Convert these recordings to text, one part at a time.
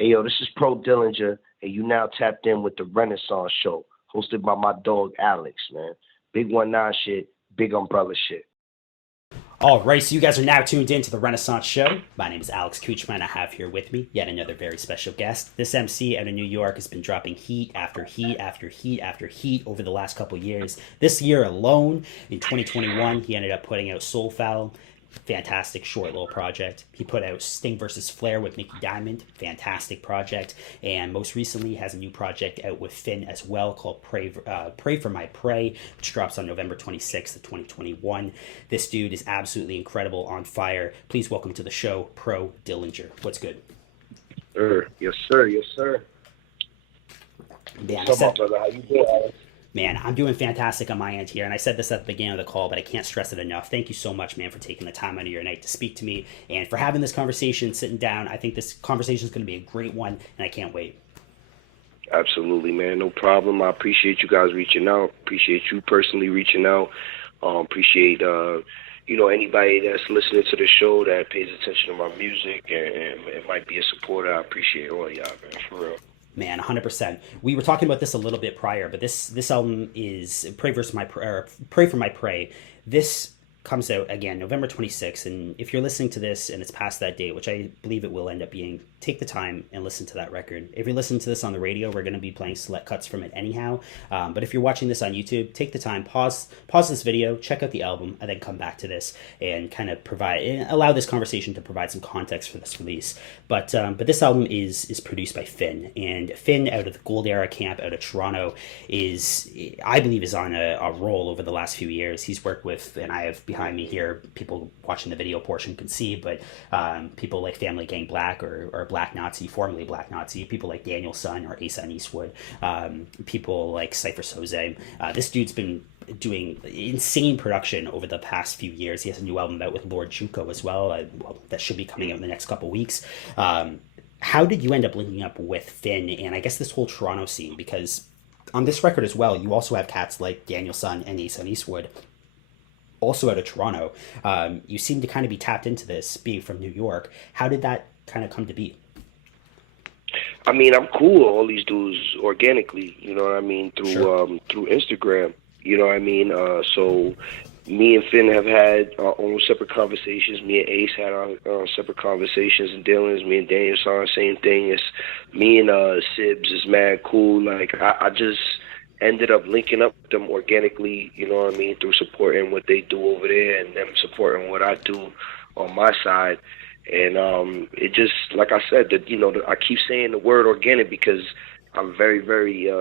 Hey, yo, this is Pro Dillinger, and you now tapped in with the Renaissance Show, hosted by my dog Alex, man. Big 19 shit, big umbrella shit. All right, so you guys are now tuned in to the Renaissance Show. My name is Alex Kuchma, and I have here with me yet another very special guest. This MC out of New York has been dropping heat after heat after heat after heat over the last couple years. This year alone, in 2021, he ended up putting out Soul Foul. Fantastic short little project. He put out Sting versus Flair with Nicky Diamond, fantastic project, and most recently has a new project out with Finn as well called Pray for My Prey, which drops on November 26th of 2021. This dude is absolutely incredible, on fire. Please welcome to the show, Pro Dillinger. What's good? Yes, sir. Yes, sir. Man, What's up, brother? How you doing, Alex? Man, I'm doing fantastic on my end here, and I said this at the beginning of the call, but I can't stress it enough. Thank you so much, man, for taking the time out of your night to speak to me and for having this conversation, sitting down. I think this conversation is going to be a great one, and I can't wait. Absolutely, man. No problem. I appreciate you guys reaching out. Appreciate you personally reaching out. Appreciate anybody that's listening to the show that pays attention to my music and it might be a supporter. I appreciate all y'all, man, for real. Man, 100%. We were talking about this a little bit prior, but this album is Pray for My Prey. This comes out again November 26th, and if you're listening to this and it's past that date, which I believe it will end up being, take the time and listen to that record. If you're listening to this on the radio, we're going to be playing select cuts from it anyhow, but if you're watching this on YouTube, take the time, pause this video, check out the album, and then come back to this and kind of allow this conversation to provide some context for this release. But this album is produced by Finn, and Finn out of the Gold Era camp out of Toronto I believe is on a roll over the last few years. He's worked with, and I have behind me here, people watching the video portion can see, but people like Family Gang Black or Black Nazi, formerly Black Nazi, people like Daniel Son or Asan Eastwood, people like Cypher Soze. This dude's been doing insane production over the past few years. He has a new album out with Lord Juco as well. That should be coming out in the next couple weeks. How did you end up linking up with Finn and I guess this whole Toronto scene? Because on this record as well, you also have cats like Daniel Son and Asan Eastwood, also out of Toronto. You seem to kind of be tapped into this, being from New York. How did that kind of come to be? I mean, I'm cool with all these dudes organically, you know what I mean, through Instagram, you know what I mean? So me and Finn have had our own separate conversations. Me and Ace had our separate conversations and dealings. Me and Daniel saw the same thing. It's me and Sibs is mad cool. Like, I just ended up linking up with them organically, you know what I mean, through supporting what they do over there and them supporting what I do on my side. And it just, like I said, that I keep saying the word organic because I'm very, very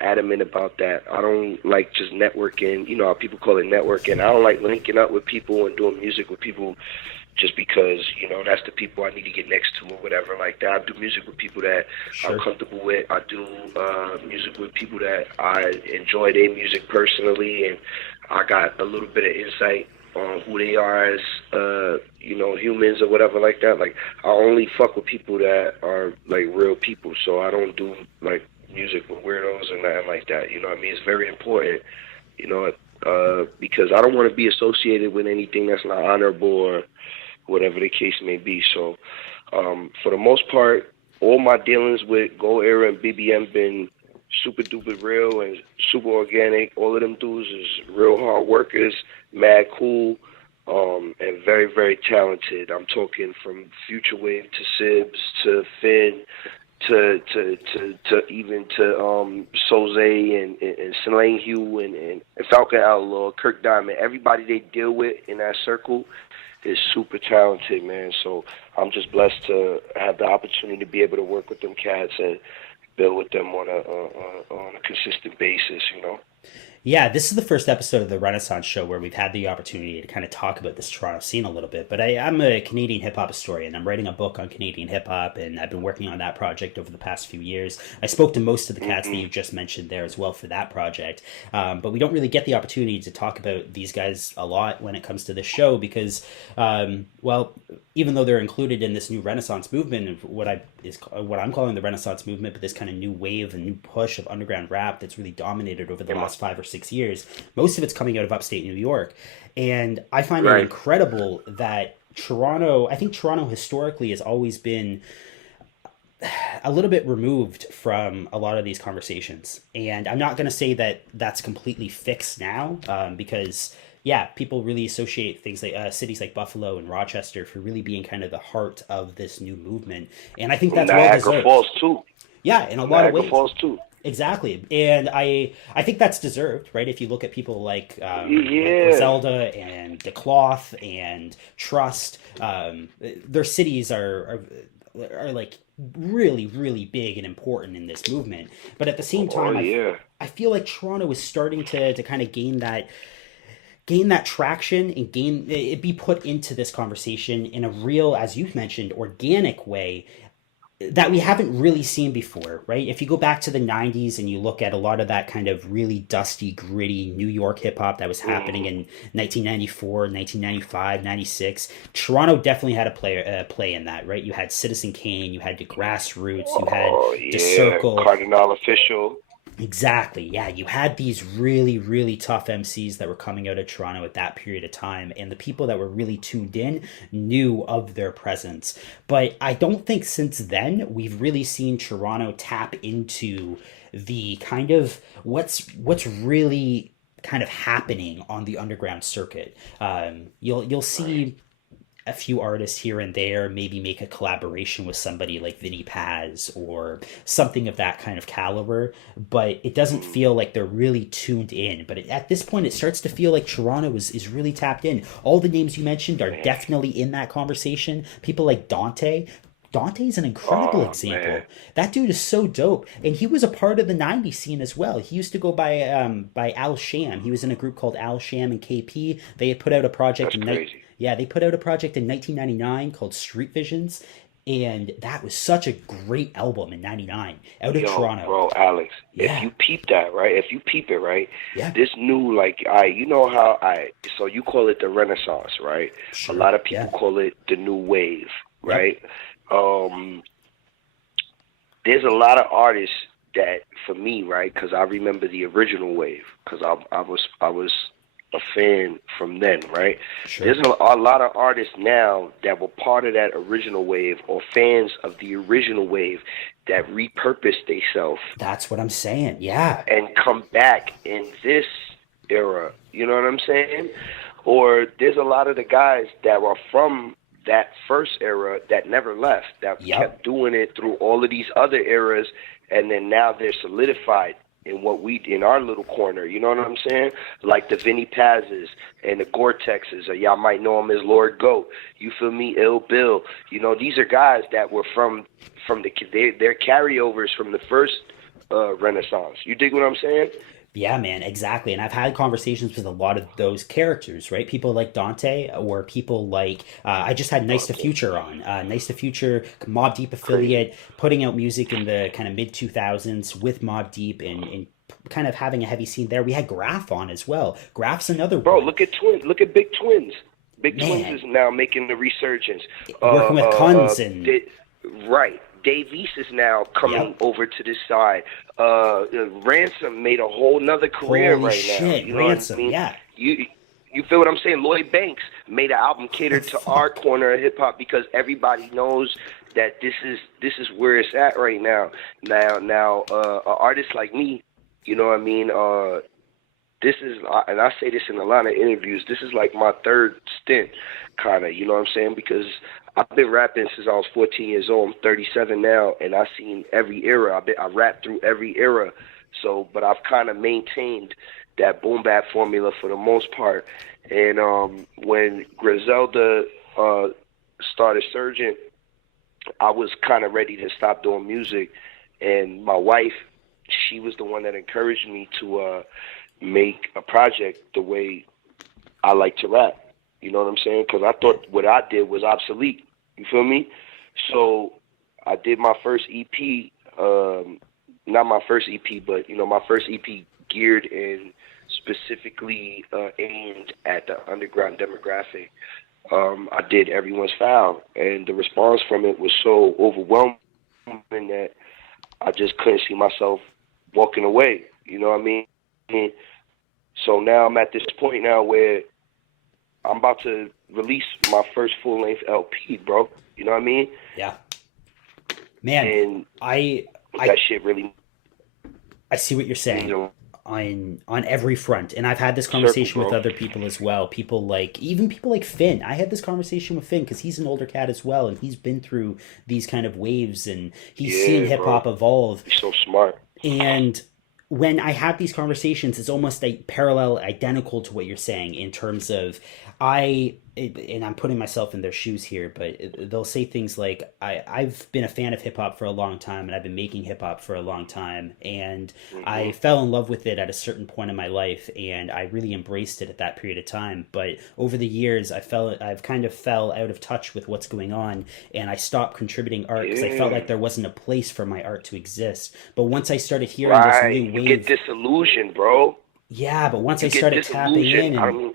adamant about that. I don't like just networking. You know how people call it networking. I don't like linking up with people and doing music with people just because, that's the people I need to get next to or whatever like that. I do music with people that I'm comfortable with. I do music with people that I enjoy their music personally, and I got a little bit of insight on who they are as, humans or whatever like that. Like, I only fuck with people that are, like, real people, so I don't do, like, music with weirdos or nothing like that, you know what I mean? It's very important, because I don't want to be associated with anything that's not honorable or whatever the case may be. So, for the most part, all my dealings with Gold Era and BBM been super duper real and super organic. All of them dudes is real hard workers, mad cool, and very, very talented. I'm talking from Future Wave to Sibs to Finn to even to Soze and Slang Hugh and Falcon Outlaw, Kirk Diamond. Everybody they deal with in that circle is super talented, man. So I'm just blessed to have the opportunity to be able to work with them cats and build with them on a consistent basis, Yeah, this is the first episode of the Renaissance Show where we've had the opportunity to kind of talk about this Toronto scene a little bit. But I'm a Canadian hip-hop historian. I'm writing a book on Canadian hip-hop, and I've been working on that project over the past few years. I spoke to most of the cats that you just mentioned there as well for that project. But we don't really get the opportunity to talk about these guys a lot when it comes to this show because, even though they're included in this new Renaissance movement, what I'm calling the Renaissance movement, but this kind of new wave and new push of underground rap that's really dominated over the last 5 or 6 years. Most of it's coming out of upstate New York. And I find it incredible that I think Toronto historically has always been a little bit removed from a lot of these conversations. And I'm not going to say that that's completely fixed now, because yeah, people really associate things like cities like Buffalo and Rochester for really being kind of the heart of this new movement. And I think that's well Niagara deserved. Falls too. Yeah, in a lot of Niagara ways. Falls too. Exactly, and I think that's deserved, right? If you look at people like Yeah. Griselda and DeCloth and Trust, their cities are like really really big and important in this movement. But at the same Oh time, yeah. I feel like Toronto is starting to kind of gain that traction and gain it be put into this conversation in a real, as you've mentioned, organic way that we haven't really seen before, right? If you go back to the 90s and you look at a lot of that kind of really dusty, gritty New York hip hop that was happening in 1994, 1995, 96, Toronto definitely had a play in that, right? You had Citizen Kane, you had the Grassroots, you had Oh the yeah. Circle. Cardinal Official. Exactly. Yeah, you had these really, really tough MCs that were coming out of Toronto at that period of time, and the people that were really tuned in knew of their presence. But I don't think since then we've really seen Toronto tap into the kind of what's really kind of happening on the underground circuit. You'll see a few artists here and there maybe make a collaboration with somebody like Vinny Paz or something of that kind of caliber, but it doesn't feel like they're really tuned in. But at this point, it starts to feel like Toronto is really tapped in. All the names you mentioned are definitely in that conversation. People like Dante. Dante's an incredible Oh example. man. That dude is so dope, and he was a part of the '90s scene as well. He used to go by Al Sham. He was in a group called Al Sham and KP. They had put out a project That's in crazy. yeah, they put out a project in 1999 called Street Visions, and that was such a great album in '99 out of Yo, Toronto. bro, Alex, if Yeah, you peep that, right? If you peep it, right? yeah, This new, like, you know how so you call it the Renaissance, right? A sure, lot of people yeah, call it the new wave, yep, right? Um, there's a lot of artists that, for me, right? Because I remember the original wave, because I was a fan from then, right? sure. There's a lot of artists now that were part of that original wave or fans of the original wave that repurpose themselves That's what I'm saying. Yeah, and come back in this era. You know what I'm saying? Or there's a lot of the guys that were from that first era that never left, that yep, kept doing it through all of these other eras, and then now they're solidified in what we in our little corner. You know what I'm saying? Like the Vinny Paz's and the Gore-Texes, or y'all might know him as Lord Goat. You feel me? Ill Bill. You know, these are guys that were from they're carryovers from the first Renaissance. You dig what I'm saying? yeah, man, exactly. And I've had conversations with a lot of those characters, right? People like Dante, or people like I just had Nice to Okay. Future on. Nice to Future, Mob Deep Crazy. affiliate, putting out music in the kind of mid 2000s with Mob Deep and kind of having a heavy scene there. We had Graph on as well. Graph's another Bro, one. look at Twins. Look at Big Twins. Big Twins Man, is now making the resurgence. working with Kunz and Right. Dave East is now coming yep. over to this side. Ransom made a whole nother career Holy right now. shit, You know what I Ransom. mean? Yeah. You feel what I'm saying? Lloyd Banks made an album The catered to our fuck. corner of hip hop because everybody knows that this is where it's at right now. Now, an artist like me, you know what I mean? This is, and I say this in a lot of interviews, this is like my third stint, kind of, you know what I'm saying? Because I've been rapping since I was 14 years old. I'm 37 now, and I've seen every era. I rapped through every era. So, but I've kind of maintained that boom bap formula for the most part. And when Griselda started surging, I was kind of ready to stop doing music. And my wife, she was the one that encouraged me to make a project the way I like to rap. You know what I'm saying? Because I thought what I did was obsolete. You feel me? So I did my first EP, not my first EP, but, you know, my first EP geared and specifically aimed at the underground demographic. I did Everyone's Foul, and the response from it was so overwhelming that I just couldn't see myself walking away. You know what I mean? So now I'm at this point now where I'm about to release my first full-length LP, bro. You know what I mean? Yeah. Man, And I that shit really I see what you're means saying a on every front, and I've had this circle, conversation with bro. other people as well. People like Finn. I had this conversation with Finn because he's an older cat as well, and he's been through these kind of waves, and he's seen Yeah, hip bro. hop evolve. He's so smart. And when I have these conversations, it's almost like parallel, identical to what you're saying in terms of and I'm putting myself in their shoes here, but they'll say things like, I've been a fan of hip hop for a long time and I've been making hip hop for a long time. And I Hmm. fell in love with it at a certain point in my life and I really embraced it at that period of time. But over the years, I've kind of fell out of touch with what's going on and I stopped contributing art because I felt Yeah. like there wasn't a place for my art to exist. But once I started hearing this Right. new You get wave, disillusioned, bro. yeah, but once I You get started tapping in disillusioned. I and don't mean,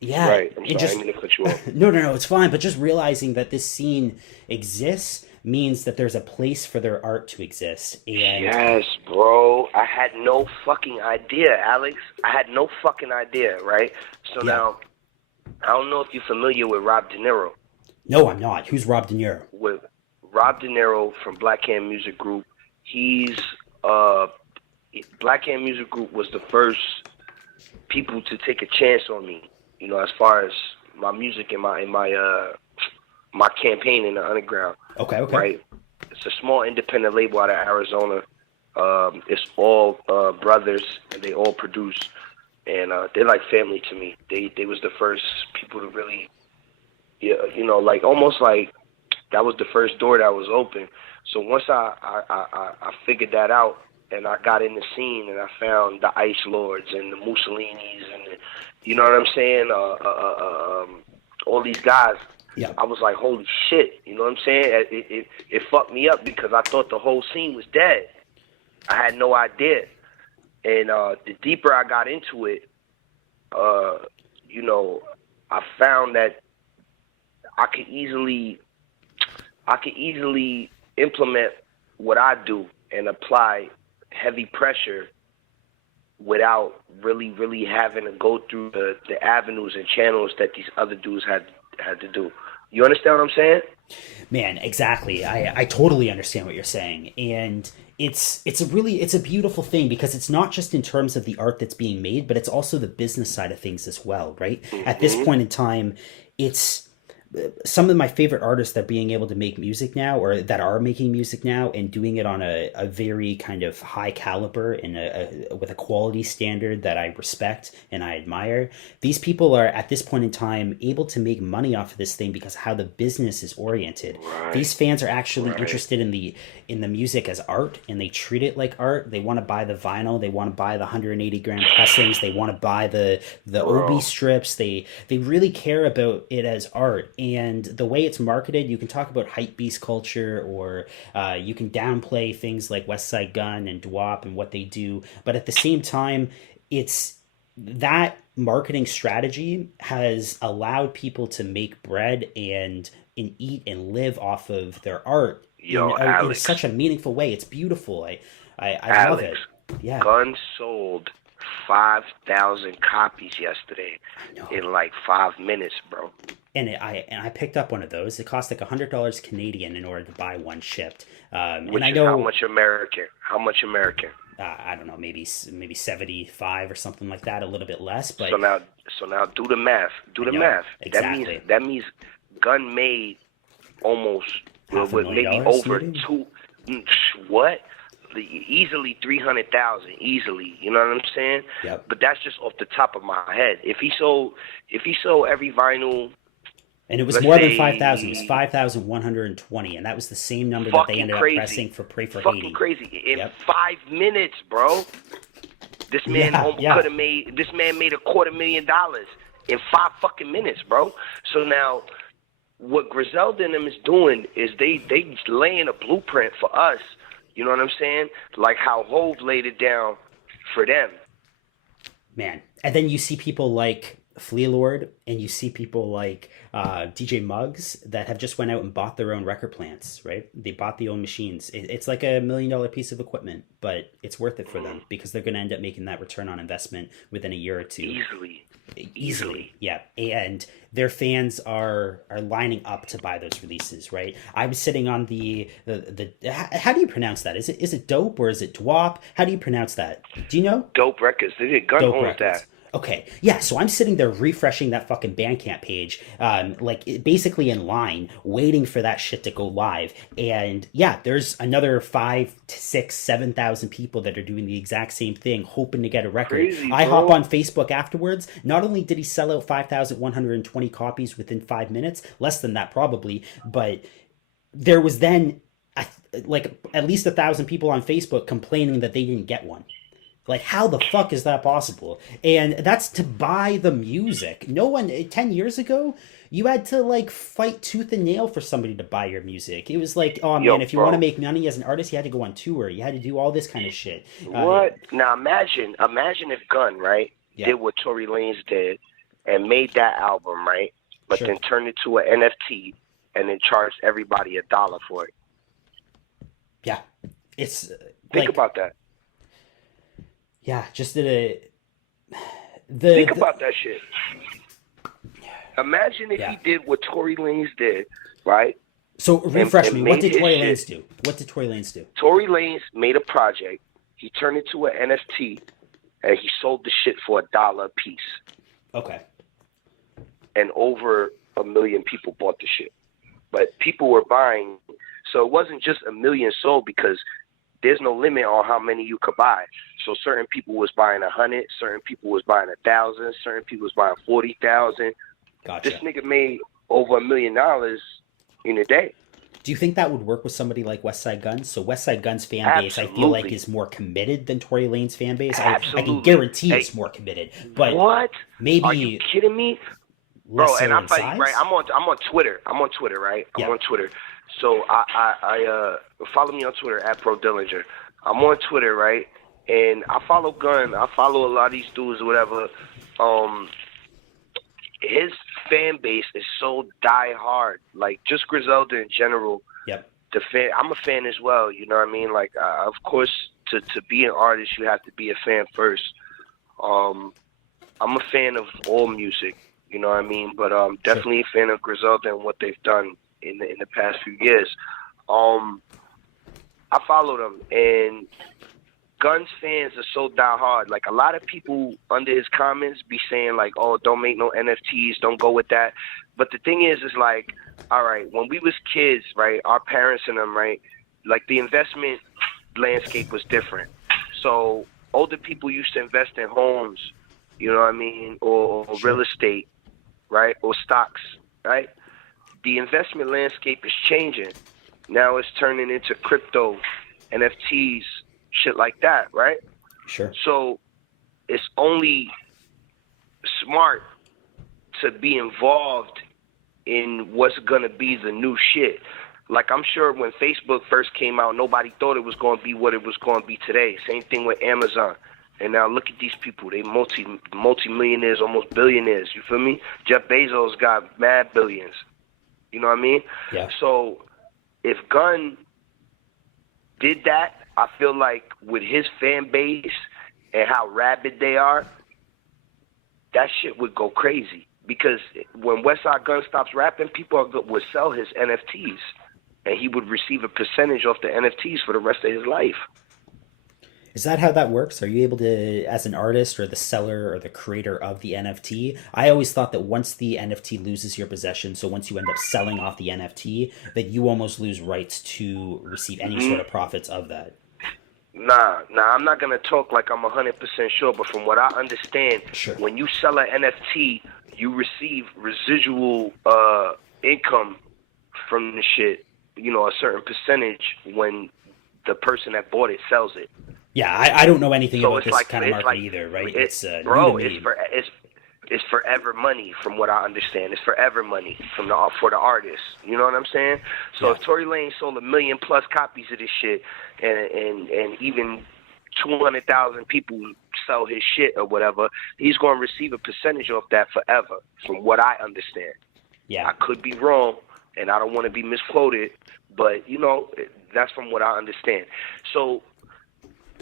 yeah, right. I'm and sorry. I just didn't mean to cut you off. no, it's fine. But just realizing that this scene exists means that there's a place for their art to exist. And Yes, bro. I had no fucking idea, Alex. I had no fucking idea, right? So yeah, now, I don't know if you're familiar with Rob De Niro. no, I'm not. Who's Rob De Niro? With Rob De Niro from Black Hand Music Group, he's uh, Black Hand Music Group was the first people to take a chance on me. You know, as far as my music and my campaign in the underground, Okay. right? It's a small independent label out of Arizona. It's all brothers, and they all produce, and they're like family to me. They was the first people to really, yeah, you know, like almost like that was the first door that was open. So once I figured that out, and I got in the scene, and I found the Ice Lords and the Mussolinis, and you know what I'm saying, all these guys. Yeah, I was like, holy shit, you know what I'm saying? It fucked me up because I thought the whole scene was dead. I had no idea. And the deeper I got into it, you know, I found that I could easily implement what I do and apply heavy pressure without really having to go through the avenues and channels that these other dudes had to do. You understand what I'm saying? man, exactly. I totally understand what you're saying, and it's a beautiful thing because it's not just in terms of the art that's being made, but it's also the business side of things as well, right? At this Hmm. point in time, it's some of my favorite artists that being able to make music now or that are making music now and doing it on a very kind of high caliber and with a quality standard that I respect and I admire. These people are at this point in time able to make money off of this thing because of how the business is oriented. Right, These fans are actually right, interested in the music as art and they treat it like art. They want to buy the vinyl, they want to buy the 180 gram pressings, they want to buy the OB bro. strips. They really care about it as art. And the way it's marketed, you can talk about hype beast culture, or you can downplay things like West Side Gun and Dwop and what they do. But at the same time, it's that marketing strategy has allowed people to make bread and eat and live off of their art Yo, in Alex, such a meaningful way. It's beautiful. I love Alex, it. Yeah, Gun sold 5,000 copies yesterday I know. in like 5 minutes, bro. And I picked up one of those. It cost like $100 Canadian in order to buy one shipped. And Which I is how know much American? How much American? I don't know, maybe 75 or something like that, a little bit less, but So now do the math. Do I the know math. exactly That means Gun made almost half a with million maybe dollars, over maybe. two. What? Easily 300,000. Easily. You know what I'm saying? Yep. But that's just off the top of my head. If he sold every vinyl, And it was let's more than 5,000. It was say 5,120, and that was the same number that they fucking ended up pressing crazy, for Pray for fucking Haiti. crazy in Yep. 5 minutes, bro. This man Yeah. could have made. This man made $250,000 in 5 fucking minutes, bro. So now, what Griselda and them is doing is they laying a blueprint for us. You know what I'm saying? Like how Hove laid it down for them. Man. And then you see people like Flea Lord, and you see people like DJ Muggs that have just went out and bought their own record plants, right? They bought the own machines. It's like $1 million piece of equipment, but it's worth it for them because they're going to end up making that return on investment within a year or two. Easily, yeah. And their fans are lining up to buy those releases, right? I was sitting on the how do you pronounce that? Is it Dope or is it Dwop? How do you pronounce that? Do you know? Dope Records. They did Gun owns that. Okay, yeah, so I'm sitting there refreshing that fucking Bandcamp page, basically in line, waiting for that shit to go live. And yeah, there's another 5 to 6, 7,000 people that are doing the exact same thing, hoping to get a record. Crazy, I hop on Facebook afterwards. Not only did he sell out 5,120 copies within 5 minutes, less than that probably, but there was then like at least 1,000 people on Facebook complaining that they didn't get one. Like, how the fuck is that possible? And that's to buy the music. No one, 10 years ago, you had to, like, fight tooth and nail for somebody to buy your music. It was like, oh, man, if you want to make money as an artist, you had to go on tour. You had to do all this kind of shit. What? Now, imagine if Gun, right, did what Tory Lanez did and made that album, right, but then turned it to an NFT and then charged everybody $1 for it. Yeah. It's... Think about that. Yeah, just think about that shit. Imagine if he did what Tory Lanez did, right? So refresh me. What did Tory Lanez do? Tory Lanez made a project. He turned it to an NFT, and he sold the shit for $1 a piece. Okay. And over 1 million people bought the shit. But people were buying, so it wasn't just 1 million sold because there's no limit on how many you could buy. So certain people was buying 100, certain people was buying 1,000, certain people was buying 40,000. Gotcha. This nigga made over $1 million in a day. Do you think that would work with somebody like Westside Gunn? So Westside Gunn's fan base, I feel like, is more committed than Tory Lanez's fan base. I can guarantee it's more committed. But what? Maybe? Are you kidding me, bro? And I'm like, right? I'm on Twitter. Right? I'm on Twitter. So I follow me on Twitter at Pro Dillinger. I'm on Twitter, right? And I follow Gun. I follow a lot of these dudes or whatever. His fan base is so die hard. Like just Griselda in general. Yep. I'm a fan as well. You know what I mean? Like of course, to be an artist, you have to be a fan first. I'm a fan of all music. You know what I mean? But definitely a fan of Griselda and what they've done in the past few years. I follow them, and Gun's fans are so die hard. Like a lot of people under his comments be saying like, "Oh, don't make no NFTs, don't go with that." But the thing is like, all right, when we was kids, right, our parents and them, right, like the investment landscape was different. So older people used to invest in homes, you know what I mean, or real estate, right, or stocks, right. The investment landscape is changing. Now it's turning into crypto, NFTs, shit like that, right? Sure. So it's only smart to be involved in what's going to be the new shit. Like I'm sure when Facebook first came out, nobody thought it was going to be what it was going to be today. Same thing with Amazon. And now look at these people. They multi-millionaires, almost billionaires. You feel me? Jeff Bezos got mad billions. You know what I mean? Yeah. So if Gunn did that, I feel like with his fan base and how rabid they are, that shit would go crazy. Because when Westside Gunn stops rapping, people would sell his NFTs, and he would receive a percentage off the NFTs for the rest of his life. Is that how that works? Are you able to, as an artist or the seller or the creator of the NFT? I always thought that once the NFT loses your possession, so once you end up selling off the NFT, that you almost lose rights to receive any sort of profits of that. Nah, I'm not going to talk like I'm 100% sure, but from what I understand, when you sell an NFT, you receive residual income from the shit, you know, a certain percentage when the person that bought it sells it. Yeah, I don't know anything about this kind of market either, right? It's forever money from what I understand. It's forever money for the artist. You know what I'm saying? So if Tory Lanez sold 1 million plus copies of this shit, and even 200,000 people sell his shit or whatever, he's going to receive a percentage of that forever, from what I understand. Yeah. I could be wrong, and I don't want to be misquoted, but, you know, that's from what I understand. So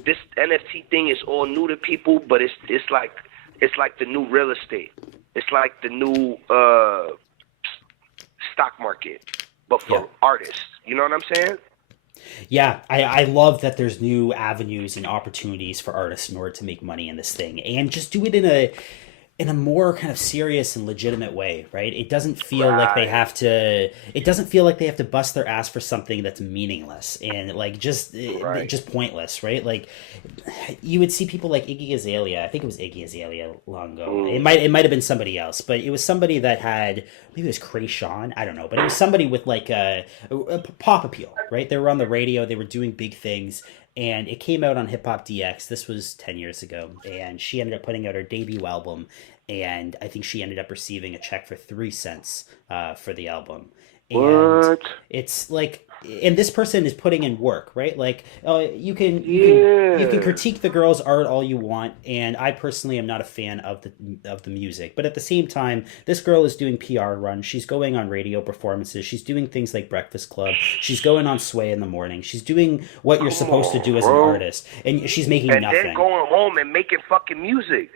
this NFT thing is all new to people, but it's like the new real estate. It's like the new stock market, but for artists. You know what I'm saying? Yeah, I love that there's new avenues and opportunities for artists in order to make money in this thing, and just do it in a more kind of serious and legitimate way, right? It doesn't feel like they have to. It doesn't feel like they have to bust their ass for something that's meaningless and like just pointless, right? Like you would see people like Iggy Azalea. I think it was Iggy Azalea long ago. It might have been somebody else, but it was somebody that had, maybe it was Krayshawn. I don't know, but it was somebody with like a pop appeal, right? They were on the radio. They were doing big things. And it came out on Hip Hop DX. This was 10 years ago. And she ended up putting out her debut album. And I think she ended up receiving a check for 3 cents for the album. And what? It's like, and this person is putting in work, right? Like, you can critique the girl's art all you want, and I personally am not a fan of the music. But at the same time, this girl is doing PR runs. She's going on radio performances. She's doing things like Breakfast Club. She's going on Sway in the morning. She's doing what you're supposed to do as an artist, and she's making nothing. And then going home and making fucking music.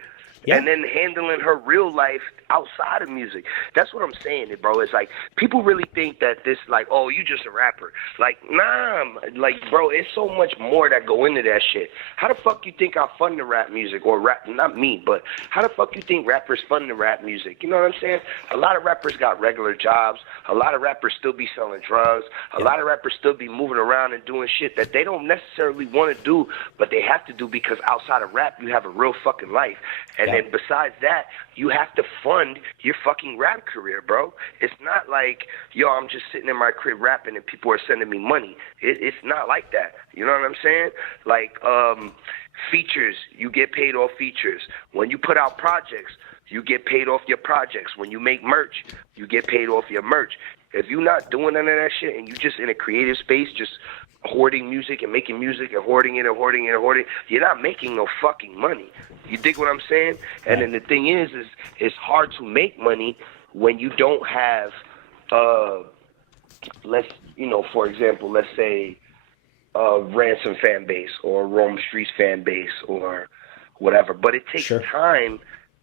Yeah. And then handling her real life outside of music. That's what I'm saying, bro. It's like, people really think that this, like, oh, you just a rapper. Like, nah, like, bro, it's so much more that go into that shit. How the fuck you think I fund the rap music, or rap, not me, but how the fuck you think rappers fund the rap music? You know what I'm saying? A lot of rappers got regular jobs. A lot of rappers still be selling drugs. A lot of rappers still be moving around and doing shit that they don't necessarily want to do, but they have to do because outside of rap, you have a real fucking life. And then besides that, you have to fund your fucking rap career, bro. It's not like, yo, I'm just sitting in my crib rapping and people are sending me money. It's not like that. You know what I'm saying? Like, features, you get paid off features. When you put out projects, you get paid off your projects. When you make merch, you get paid off your merch. If you're not doing none of that shit and you just in a creative space, just hoarding music and making music and hoarding it and hoarding it and hoarding it, you're not making no fucking money. You dig what I'm saying? And then the thing is it's hard to make money when you don't have, for example, let's say Ransom fan base or Rome Streets fan base or whatever. But it takes time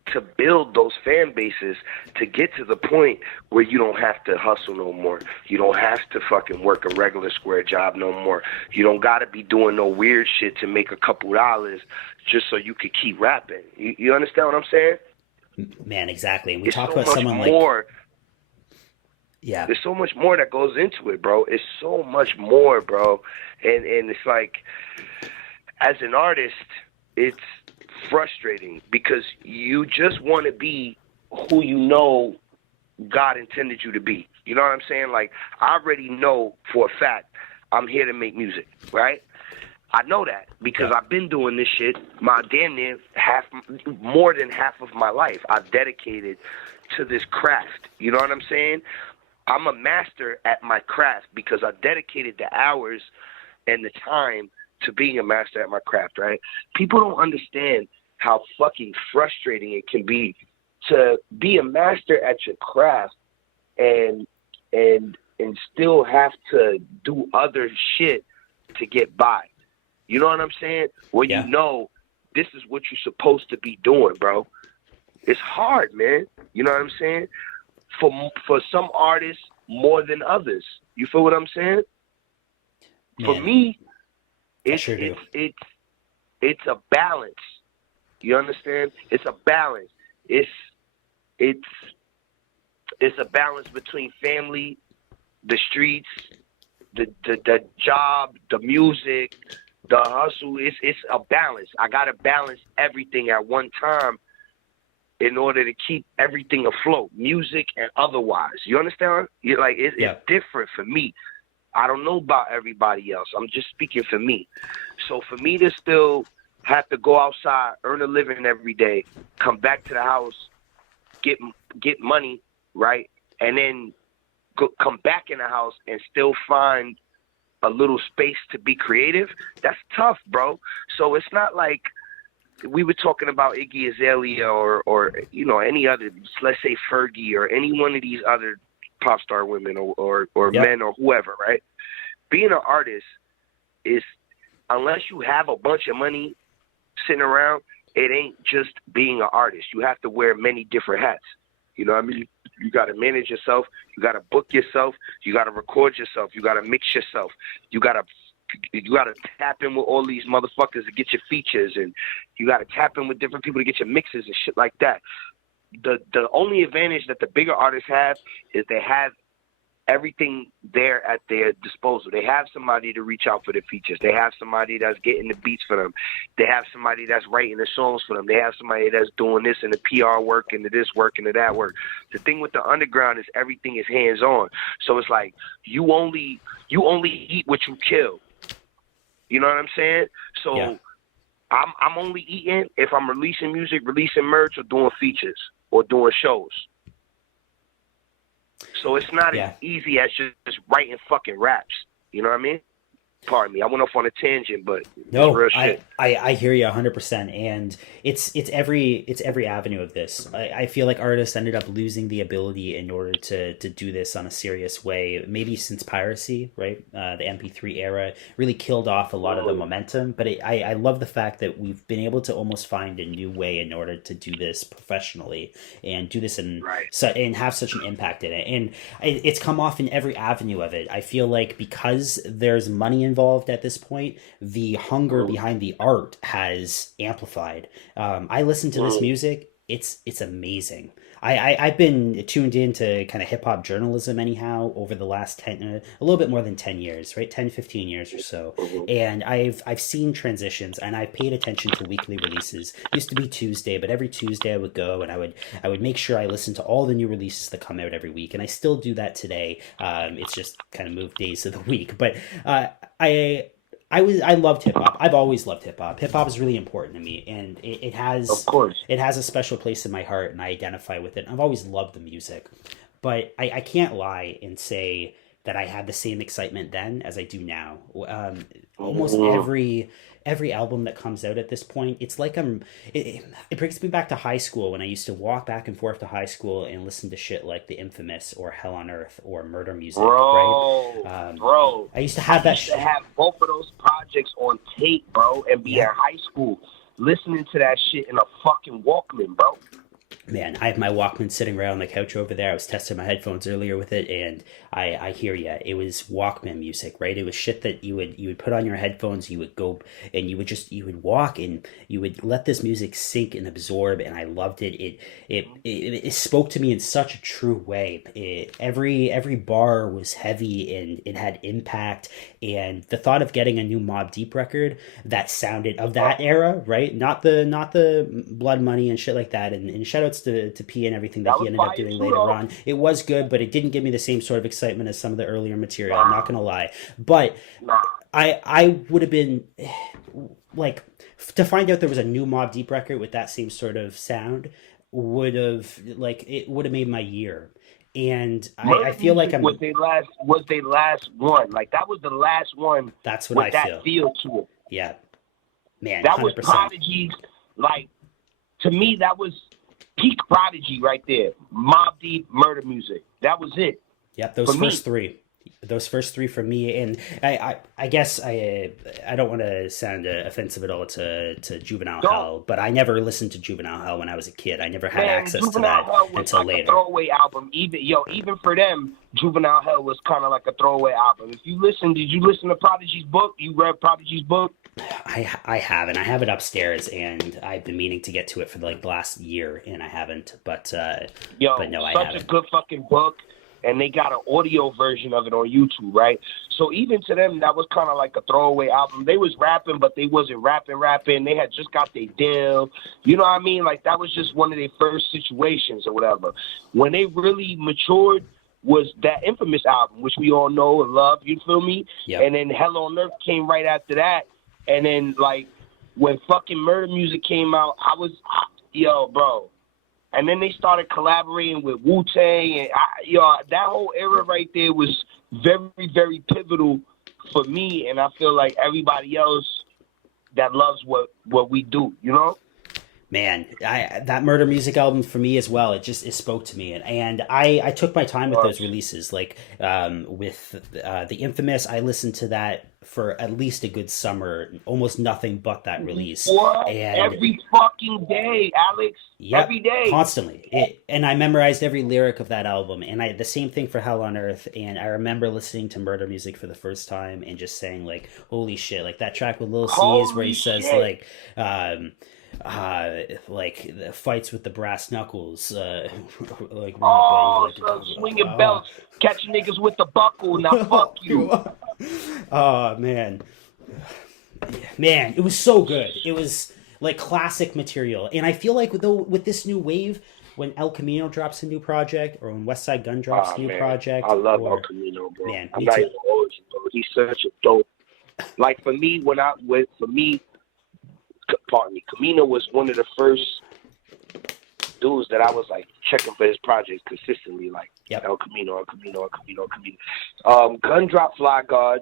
to build those fan bases to get to the point where you don't have to hustle no more. You don't have to fucking work a regular square job no more. You don't got to be doing no weird shit to make a couple dollars just so you could keep rapping. You understand what I'm saying? Man, exactly. And we it's talk so about someone more, yeah. There's so much more that goes into it, bro. It's so much more, bro. And it's like, as an artist, it's frustrating because you just want to be who you know God intended you to be. You know what I'm saying? Like, I already know for a fact I'm here to make music, right? I know that because I've been doing this shit my damn near more than half of my life. I've dedicated to this craft. You know what I'm saying? I'm a master at my craft because I dedicated the hours and the time to being a master at my craft, right? People don't understand how fucking frustrating it can be to be a master at your craft and still have to do other shit to get by. You know what I'm saying? When you know this is what you're supposed to be doing, bro. It's hard, man. You know what I'm saying? For some artists more than others. You feel what I'm saying? Man, for me, it's a balance. You understand? It's a balance. It's a balance between family, the streets, the job, the music, the hustle. It's a balance. I gotta balance everything at one time in order to keep everything afloat, music and otherwise. You understand? It's different for me. I don't know about everybody else. I'm just speaking for me. So for me to still have to go outside, earn a living every day, come back to the house, get money, right, and then come back in the house and still find a little space to be creative, that's tough, bro. So it's not like we were talking about Iggy Azalea or you know, any other, let's say Fergie or any one of these other pop star women or Yep. men or whoever, right? Being an artist is, unless you have a bunch of money sitting around, it ain't just being an artist. You have to wear many different hats. You know what I mean? You got to manage yourself. You got to book yourself. You got to record yourself. You got to mix yourself. You got to tap in with all these motherfuckers to get your features, and you got to tap in with different people to get your mixes and shit like that. The only advantage that the bigger artists have is they have everything there at their disposal. They have somebody to reach out for the features. They have somebody that's getting the beats for them. They have somebody that's writing the songs for them. They have somebody that's doing this and the PR work and the this work and the that work. The thing with the underground is everything is hands on. So it's like you only eat what you kill. You know what I'm saying? So yeah. I'm only eating if I'm releasing music, releasing merch, or doing features or doing shows. So it's not as easy as just writing fucking raps. You know what I mean? Pardon me, I went off on a tangent, but no, real shit. I hear you 100%, and it's every avenue of this. I feel like artists ended up losing the ability in order to do this on a serious way. Maybe since piracy, right? The MP3 era really killed off a lot of the momentum. But I love the fact that we've been able to almost find a new way in order to do this professionally and do this and have such an impact in it. And it's come off in every avenue of it. I feel like because there's money involved at this point, the hunger behind the art has amplified. I listen to this music, it's amazing. I've been tuned into kind of hip-hop journalism anyhow over the last a little bit more than 10 years, right? 10, 15 years or so. And I've seen transitions, and I've paid attention to weekly releases. It used to be Tuesday, but every Tuesday I would go and I would make sure I listened to all the new releases that come out every week. And I still do that today. It's just kind of moved days of the week. But I loved hip hop. I've always loved hip hop. Hip hop is really important to me, and it has, of course, it has a special place in my heart, and I identify with it. I've always loved the music, but I can't lie and say that I had the same excitement then as I do now. Almost every album that comes out at this point, it's like it brings me back to high school when I used to walk back and forth to high school and listen to shit like The Infamous or Hell on Earth or Murder Music, right? Bro, I used to have that shit. I used to have both of those projects on tape, bro, and be in high school listening to that shit in a fucking Walkman, bro. Man, I have my Walkman sitting right on the couch over there. I was testing my headphones earlier with it, and I hear ya. It was Walkman music, right? It was shit that you would put on your headphones. You would go and you would walk and you would let this music sink and absorb. And I loved it. It spoke to me in such a true way. Every bar was heavy and it had impact. And the thought of getting a new Mobb Deep record that sounded of that era, right? Not the Blood Money and shit like that. And shout outs to P and everything that he ended up doing later on. It was good, but it didn't give me the same sort of excitement as some of the earlier material. I'm not gonna lie, but I would have been like, to find out there was a new Mobb Deep record with that same sort of sound would have made my year. And I feel like was their last one. Like that was the last one. That's what with I that feel to it. Yeah, man, that 100%. Was Prodigy's. Like, to me, that was peak Prodigy right there. Mobb Deep, Murder Music. That was it. Yep, those first three for me. And I guess I don't want to sound offensive at all to Juvenile Hell, but I never listened to Juvenile Hell when I was a kid. I never had access to that until like later. A throwaway album. Even for them, Juvenile Hell was kind of like a throwaway album. If you listen, did you listen to Prodigy's book? You read Prodigy's book? I haven't. I have it upstairs, and I've been meaning to get to it for like the last year, and I haven't. But no, I haven't. Such a good fucking book. And they got an audio version of it on YouTube, right? So even to them, that was kind of like a throwaway album. They was rapping, but they wasn't rapping. They had just got their deal. You know what I mean? Like, that was just one of their first situations or whatever. When they really matured was that Infamous album, which we all know and love, you feel me? Yep. And then Hell on Earth came right after that. And then, like, when fucking Murder Music came out, bro. And then they started collaborating with Wu-Tang. And, that whole era right there was very, very pivotal for me. And I feel like everybody else that loves what we do, you know? Man, that Murder Music album for me as well. It spoke to me, and I took my time with those releases. Like with the Infamous, I listened to that for at least a good summer. Almost nothing but that release. What? And Every fucking day, Alex. yep, Every day. constantly. And I memorized every lyric of that album. And the same thing for Hell on Earth. And I remember listening to Murder Music for the first time and just saying like, "Holy shit!" Like that track with Lil C's where he says like. Like the fights with the brass knuckles, like swinging belts, catching niggas with the buckle. Now fuck you. Oh man, it was so good. It was like classic material, and I feel like with this new wave, when El Camino drops a new project, or when West Side Gun drops a new project, I love El Camino, bro. Man, I'm not even old, bro. He's such a dope. Like for me, pardon me, Camino was one of the first dudes that I was like checking for his projects consistently, like El Camino. Gun dropped Fly God.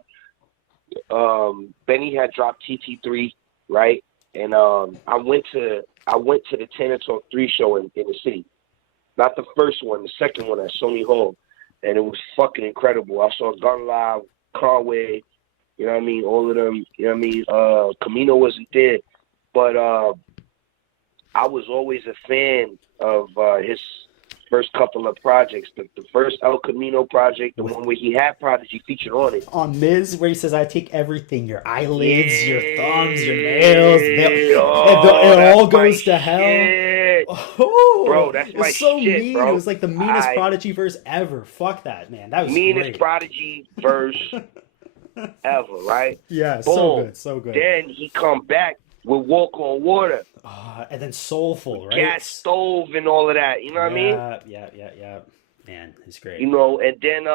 Benny had dropped TT3, right? And I went to the 10 and Talk 3 show in the city. Not the first one, the second one at Sony Hall. And it was fucking incredible. I saw Gun Live, Conway, you know what I mean? All of them, you know what I mean? Camino wasn't there. But I was always a fan of his first couple of projects. The first El Camino project, the one where he had Prodigy featured on it. On Miz, where he says, "I take everything, your eyelids, your thumbs, your nails, it all goes to hell." Oh, bro, that's my so shit, mean. bro. It was like the meanest Prodigy verse ever. Fuck that, man. That was meanest great. Prodigy verse ever, right? Yeah, Boom. so good. Then he come back with Walk on Water. And then Soulful, right? Gas Stove and all of that. You know what I mean? Yeah. Man, it's great. You know, and then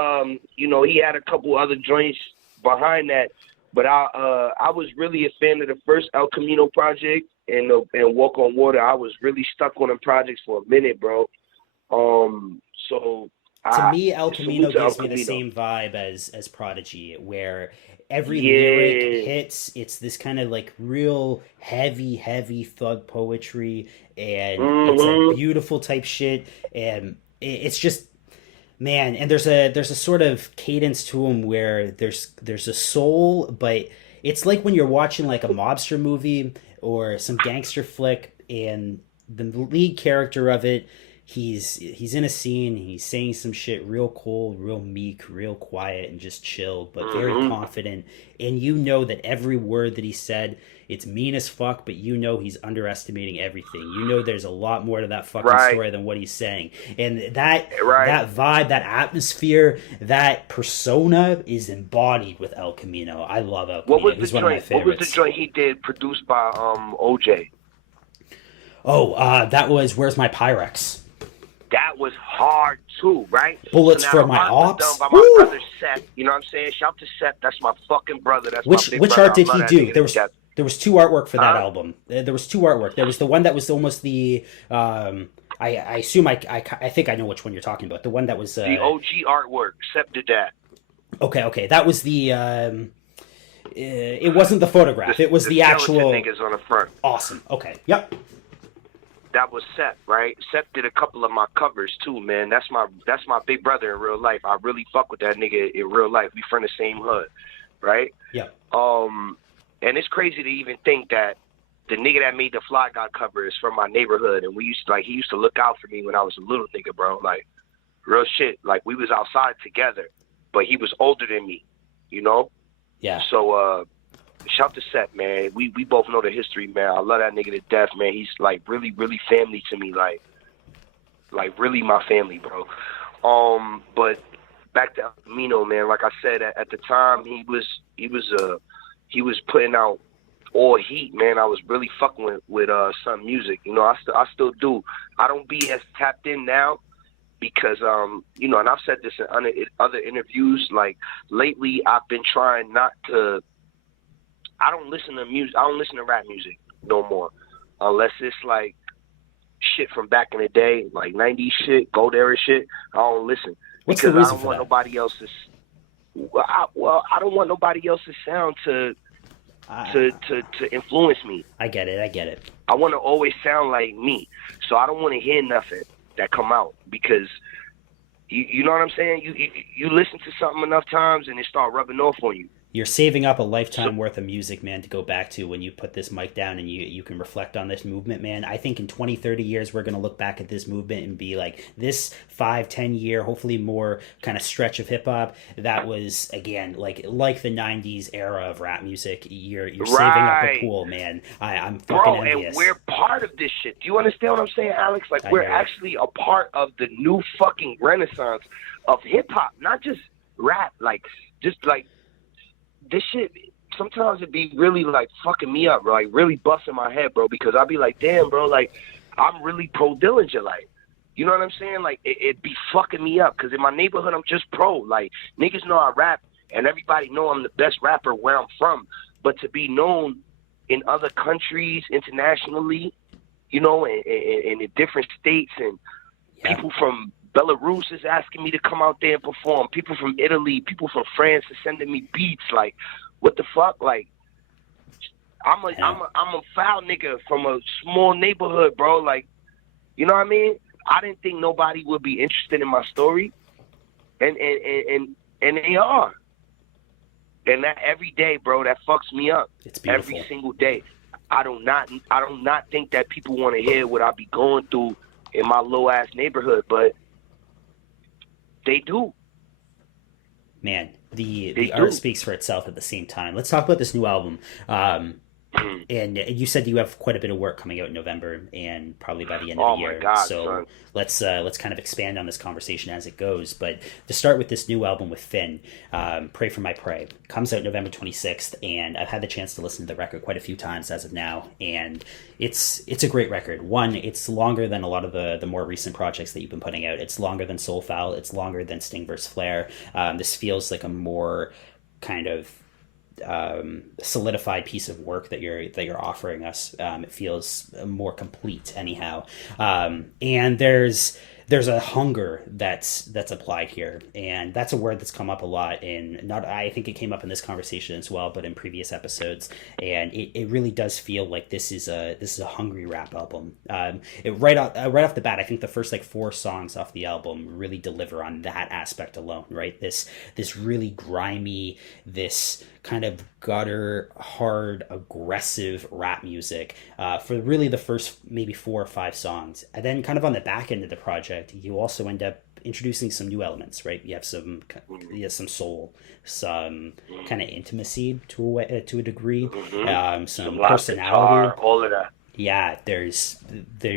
he had a couple other joints behind that. But I was really a fan of the first El Camino project and Walk on Water. I was really stuck on them projects for a minute, bro. So to me, El Camino gives me the same vibe as Prodigy, where every lyric hits. It's this kind of like real heavy thug poetry, and it's a beautiful type shit, and it's just, man. And there's a sort of cadence to him where there's a soul, but it's like when you're watching like a mobster movie or some gangster flick, and the lead character of it, he's in a scene, he's saying some shit real cold, real meek, real quiet, and just chill, but very confident. And you know that every word that he said, it's mean as fuck, but you know he's underestimating everything. You know there's a lot more to that fucking story than what he's saying. And that vibe, that atmosphere, that persona is embodied with El Camino. I love El Camino. He's one of my favorites. What was the joint he did produced by OJ? Oh, that was Where's My Pyrex? That was hard too, right? Bullets for My Ops. Done by my brother Seth. You know what I'm saying? Shout out to Seth. That's my fucking brother. That's which my big brother. Art did he do? There was two artwork for that album. There was two artwork. There was the one that was almost the. I assume I think I know which one you're talking about. The one that was the OG artwork. Seth did that. Okay. That was the. It wasn't the photograph. It was the actual. Niggas on the front. Awesome. Okay. Yep. That was Seth, right? Seth did a couple of my covers too, man. That's my big brother in real life. I really fuck with that nigga in real life. We from the same hood, right? Yeah. And it's crazy to even think that the nigga that made the Fly God cover is from my neighborhood, and he used to look out for me when I was a little nigga, bro. Like real shit. Like we was outside together, but he was older than me, you know? Yeah. So shout to Seth, man. We both know the history, man. I love that nigga to death, man. He's like really, really family to me, like really my family, bro. But back to El Camino, man. Like I said, at the time he was putting out all heat, man. I was really fucking with some music, you know. I still do. I don't be as tapped in now because you know, and I've said this in other interviews. Like lately, I've been trying not to. I don't listen to music. I don't listen to rap music no more, unless it's like shit from back in the day, like '90s shit, gold era shit. I don't listen. What's the reason I don't want nobody else's. I don't want nobody else's sound to to influence me. I get it. I want to always sound like me, so I don't want to hear nothing that come out because you know what I'm saying. You listen to something enough times and it start rubbing off on you. You're saving up a lifetime worth of music, man, to go back to when you put this mic down and you can reflect on this movement, man. I think in 20, 30 years, we're going to look back at this movement and be like, this 5-10 year, hopefully more kind of stretch of hip hop, that was, again, like the 90s era of rap music. You're saving up a pool, man. I'm fucking envious. And we're part of this shit. Do you understand what I'm saying, Alex? Like, we're actually a part of the new fucking renaissance of hip hop, not just rap, just this shit, sometimes it be really, like, fucking me up, bro. Like, really busting my head, bro, because I be like, damn, bro, like, I'm really Pro Dillinger, like, you know what I'm saying? Like, it be fucking me up, because in my neighborhood, I'm just Pro. Like, niggas know I rap, and everybody know I'm the best rapper where I'm from. But to be known in other countries, internationally, you know, and in different states, and people from Belarus is asking me to come out there and perform. People from Italy, people from France are sending me beats. Like, what the fuck? Like, I'm a foul nigga from a small neighborhood, bro. Like, you know what I mean? I didn't think nobody would be interested in my story, and they are. And that every day, bro, that fucks me up. It's beautiful. Every single day. I do not think that people want to hear what I be going through in my low ass neighborhood, but they do. Man, the art speaks for itself at the same time. Let's talk about this new album. And you said you have quite a bit of work coming out in November and probably by the end of the year. God, so son. let's kind of expand on this conversation as it goes. But to start with this new album with Finn, Pray for My Prey, comes out November 26th, and I've had the chance to listen to the record quite a few times as of now, and it's a great record. One, it's longer than a lot of the more recent projects that you've been putting out. It's longer than Soulfoul. It's longer than Sting vs. Flair. This feels like a more kind of solidified piece of work that you're offering us. It feels more complete anyhow, and there's a hunger that's applied here, and that's a word that's come up a lot I think it came up in this conversation as well, but in previous episodes, and it really does feel like this is a hungry rap album. Right off the bat, I think the first 4 songs off the album really deliver on that aspect alone, right? This really grimy, this kind of gutter, hard, aggressive rap music for really the first maybe 4 or 5 songs. And then kind of on the back end of the project, you also end up introducing some new elements, right? You have some soul, some kind of intimacy to a degree, some personality, guitar, all of that. Yeah, there's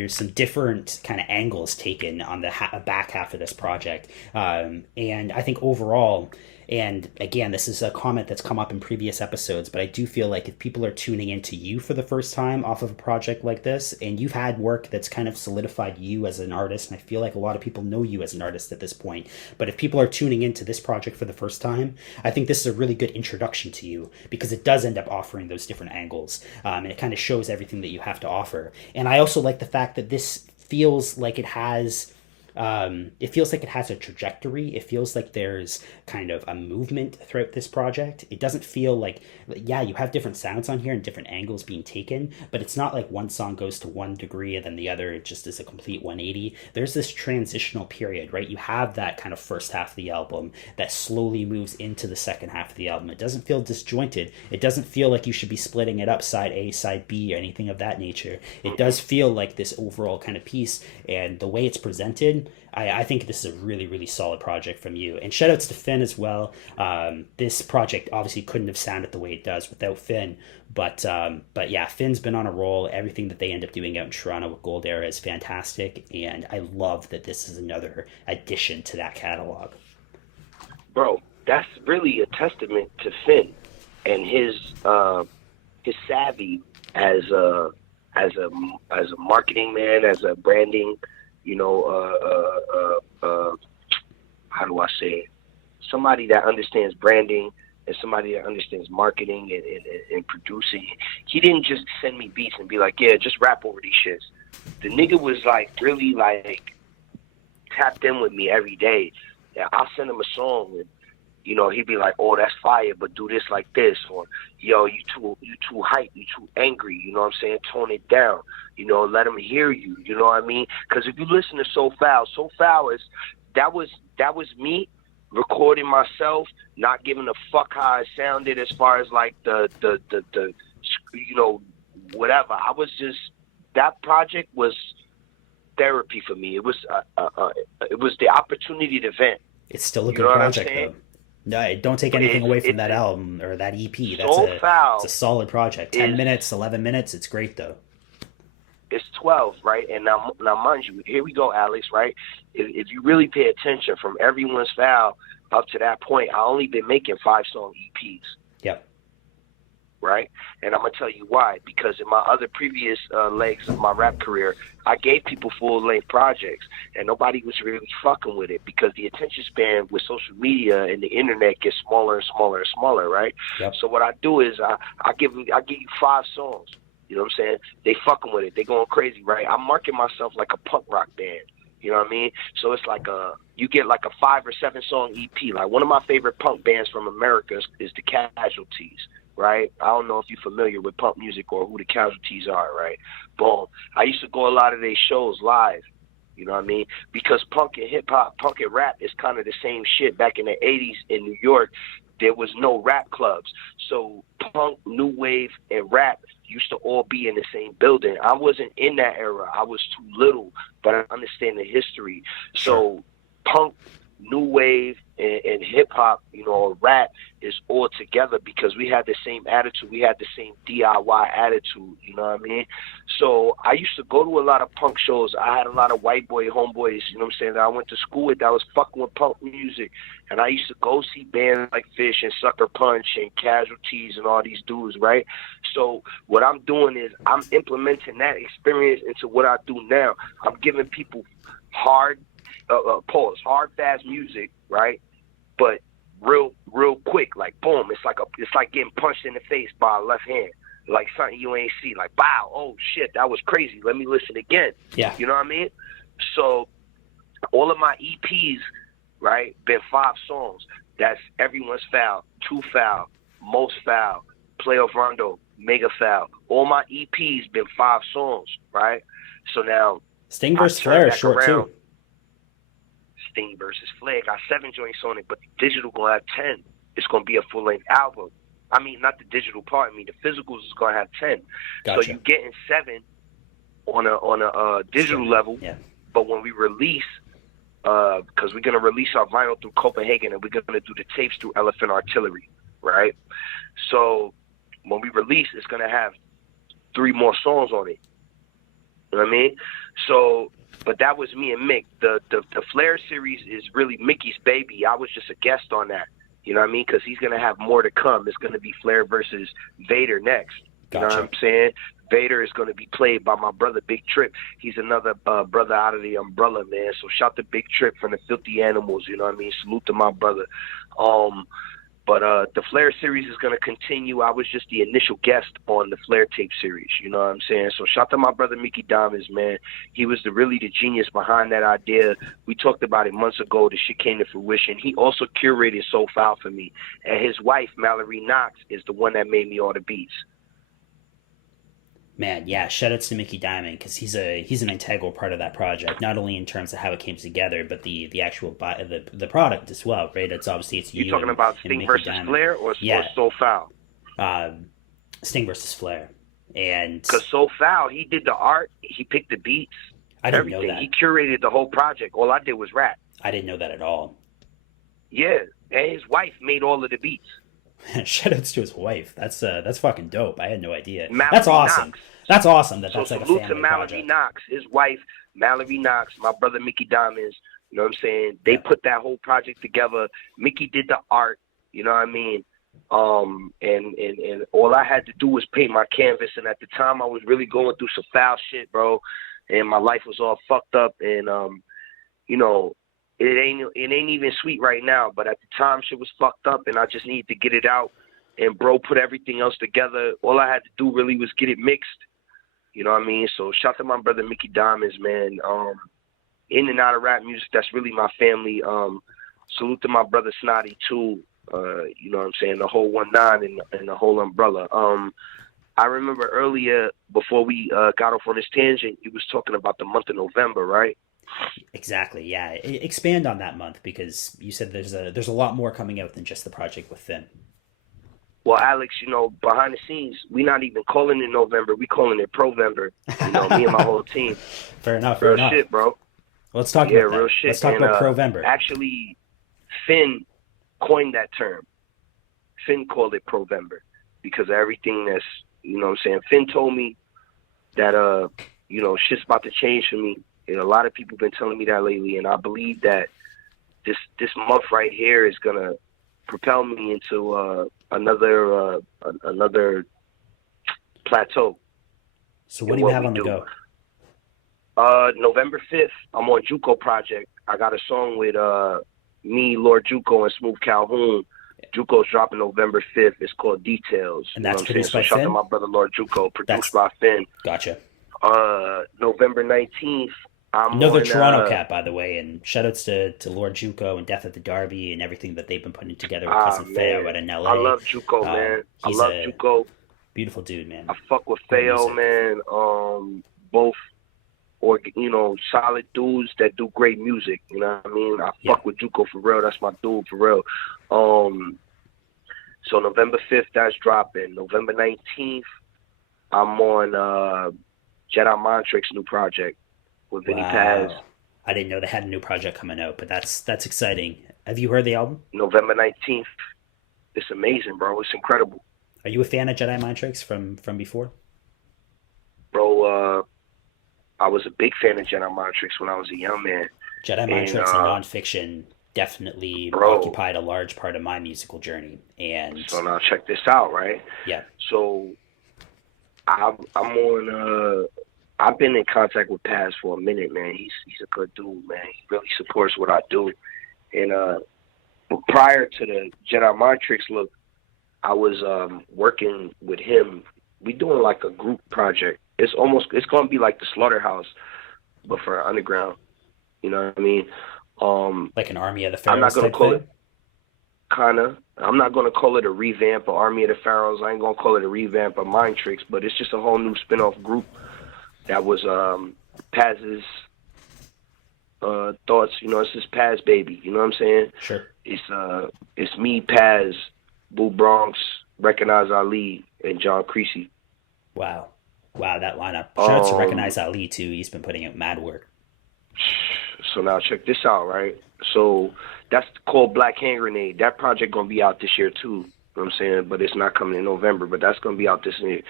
some different kind of angles taken on the back half of this project, and I think overall, and again, this is a comment that's come up in previous episodes, but I do feel like if people are tuning into you for the first time off of a project like this, and you've had work that's kind of solidified you as an artist, and I feel like a lot of people know you as an artist at this point, but if people are tuning into this project for the first time, I think this is a really good introduction to you, because it does end up offering those different angles, and it kind of shows everything that you have to offer. And I also like the fact that this feels like it has a trajectory. It feels like there's kind of a movement throughout this project. It doesn't feel like, yeah, you have different sounds on here and different angles being taken, but it's not like one song goes to one degree and then the other it just is a complete 180. There's this transitional period, right? You have that kind of first half of the album that slowly moves into the second half of the album. It doesn't feel disjointed. It doesn't feel like you should be splitting it up side A, side B, or anything of that nature. It does feel like this overall kind of piece, and the way it's presented, I think this is a really, really solid project from you. And shout outs to Finn as well. This project obviously couldn't have sounded the way it does without Finn. But yeah, Finn's been on a roll. Everything that they end up doing out in Toronto with Gold Era is fantastic. And I love that this is another addition to that catalog. Bro, that's really a testament to Finn and his savvy as a marketing man, as a branding, how do I say it? Somebody that understands branding and somebody that understands marketing and producing. He didn't just send me beats and be like, yeah, just rap over these shits. The nigga was really tapped in with me every day. Yeah, I'll send him a song and you know, he'd be like, "Oh, that's fire, but do this like this," or "Yo, you too hype, you too angry." You know what I'm saying? Tone it down. You know, let him hear you. You know what I mean? Because if you listen to So Foul is that was me recording myself, not giving a fuck how it sounded as far as like the you know, whatever. I was just, that project was therapy for me. It was the opportunity to vent. It's still a good project, though. No, don't take anything away from that album or that EP. It's a solid project. 10 minutes, 11 minutes. It's great, though. It's 12, right? And now mind you, here we go, Alex, right? If you really pay attention from Everyone's Foul up to that point, I only been making 5-song EPs. Yep. Right? And I'm going to tell you why. Because in my other previous legs of my rap career, I gave people full-length projects, and nobody was really fucking with it because the attention span with social media and the internet gets smaller and smaller and smaller, right? Yep. So what I do is I give you 5 songs. You know what I'm saying? They fucking with it. They going crazy, right? I'm marking myself like a punk rock band. You know what I mean? So it's like you get like a 5 or 7 song EP. Like one of my favorite punk bands from America is the Casualties, right? I don't know if you're familiar with punk music or who the Casualties are, right? Boom. I used to go a lot of their shows live. You know what I mean? Because punk and hip hop, punk and rap is kind of the same shit. Back in the 80s in New York, there was no rap clubs. So punk, new wave, and rap used to all be in the same building. I wasn't in that era. I was too little, but I understand the history. So punk, new wave, and hip-hop, you know, or rap is all together because we had the same attitude. We had the same DIY attitude, you know what I mean? So I used to go to a lot of punk shows. I had a lot of white boy homeboys, you know what I'm saying, that I went to school with that was fucking with punk music. And I used to go see bands like Fish and Sucker Punch and Casualties and all these dudes, right? So what I'm doing is I'm implementing that experience into what I do now. I'm giving people hard, fast music, right? But real quick, like boom, it's like getting punched in the face by a left hand, like something you ain't see, like wow, oh shit, that was crazy. Let me listen again. Yeah, you know what I mean? So all of my EPs, right, been 5 songs. That's Everyone's Foul, Too Foul, Most Foul, Playoff Rondo, Mega Foul. All my EPs been 5 songs, right? So now Sting vs. Flair is short too. Sting versus Flair got 7 joints on it, but the digital gonna have 10. It's gonna be a full length album. I mean, not the digital part. I mean, the physicals is gonna have 10. Gotcha. So you getting 7 on a digital level. Yeah. But when we release, because we're gonna release our vinyl through Copenhagen, and we're gonna do the tapes through Elephant Artillery, right? So when we release, it's gonna have 3 more songs on it. You know what I mean? So. But that was me and Mick. The Flair series is really Mickey's baby. I was just a guest on that. You know what I mean? Because he's going to have more to come. It's going to be Flair versus Vader next. Gotcha. You know what I'm saying? Vader is going to be played by my brother Big Trip. He's another brother out of the umbrella, man. So shout to Big Trip from the Filthy Animals. You know what I mean? Salute to my brother. But the Flair series is going to continue. I was just the initial guest on the Flair tape series. You know what I'm saying? So shout to my brother Mickey Diamonds, man. He was really the genius behind that idea. We talked about it months ago. The shit came to fruition. He also curated So Foul for me. And his wife, Mallory Knox, is the one that made me all the beats. Man, yeah, shout outs to Mickey Diamond because he's an integral part of that project, not only in terms of how it came together, but the actual the product as well, right? It's obviously it's you talking about Sting versus Diamond. Flair or So Foul? Sting versus Flair, and because So Foul, he did the art, he picked the beats, I didn't know that. He curated the whole project. All I did was rap. I didn't know that at all. Yeah, and his wife made all of the beats. Shout outs to his wife. That's fucking dope. I had no idea. Mallory that's awesome. Knox. That's awesome. That's like a salute family to Mallory project. Knox, his wife, Mallory Knox, my brother Mickey Diamonds. You know what I'm saying? They put that whole project together. Mickey did the art. You know what I mean? And all I had to do was paint my canvas. And at the time, I was really going through some foul shit, bro. And my life was all fucked up. And you know, it ain't even sweet right now. But at the time, shit was fucked up, and I just needed to get it out. And bro put everything else together. All I had to do really was get it mixed. You know what I mean? So shout to my brother Mickey Diamonds, man. In and out of rap music, that's really my family. Salute to my brother Snotty too. You know what I'm saying? The whole 1-9 and the whole umbrella. I remember earlier, before we got off on this tangent, you was talking about the month of November, right? Exactly. Yeah. Expand on that month because you said there's a lot more coming out than just the project with Finn. Well, Alex, you know, behind the scenes, we not even calling it November. We calling it Provember. You know, me and my whole team. Fair enough. Fair Real enough. shit, bro. Let's talk Yeah, about that. real shit. Let's talk And, about Provember. actually, Finn coined that term. Finn called it Provember because of everything that's, you know what I'm saying? Finn told me that, you know, shit's about to change for me. And a lot of people been telling me that lately, and I believe that this month right here is gonna propel me into another plateau. So what do you have on the go? November 5th, I'm on Juco Project. I got a song with me, Lord Juco, and Smooth Calhoun. Juco's dropping November 5th. It's called Details. And that's produced by So shout out Finn? to my brother, Lord Juco, produced by Finn. Gotcha. November 19th, I'm Another on, Toronto cat, by the way, and shoutouts to Lord Juco and Death at the Derby and everything that they've been putting together with Cousin Feo out in LA. I love Juco, man. I love Juco. Beautiful dude, man. I fuck with Feo, man. Both, or you know, solid dudes that do great music. You know what I mean? I fuck with Juco for real. That's my dude for real. So November 5th, that's dropping. November 19th, I'm on Jedi Mind Trick's new project with Vinny Paz. I didn't know they had a new project coming out, but that's exciting. Have you heard the album? November 19th. It's amazing, bro. It's incredible. Are you a fan of Jedi Mind Tricks from before? Bro, I was a big fan of Jedi Mind Tricks when I was a young man. Jedi Mind Tricks and nonfiction definitely occupied a large part of my musical journey. And so now check this out, right? Yeah. So I'm on. I've been in contact with Paz for a minute, man. He's a good dude, man. He really supports what I do. And but prior to the Jedi Mind Tricks look, I was working with him. We doing like a group project. It's gonna be like the Slaughterhouse, but for underground. You know what I mean? Like an Army of the Pharaohs. I'm not gonna call it. Kinda. I'm not gonna call it a revamp of Army of the Pharaohs. I ain't gonna call it a revamp of Mind Tricks, but it's just a whole new spin-off group that was Paz's thoughts. You know, it's his Paz baby. You know what I'm saying? Sure. It's me, Paz, Boo Bronx, Recognize Ali, and John Creasy. Wow, that lineup. Shout out to Recognize Ali too. He's been putting out mad work. So now check this out, right? So that's called Black Hand Grenade. That project gonna be out this year too. You know what I'm saying? But it's not coming in November, but that's gonna be out this year.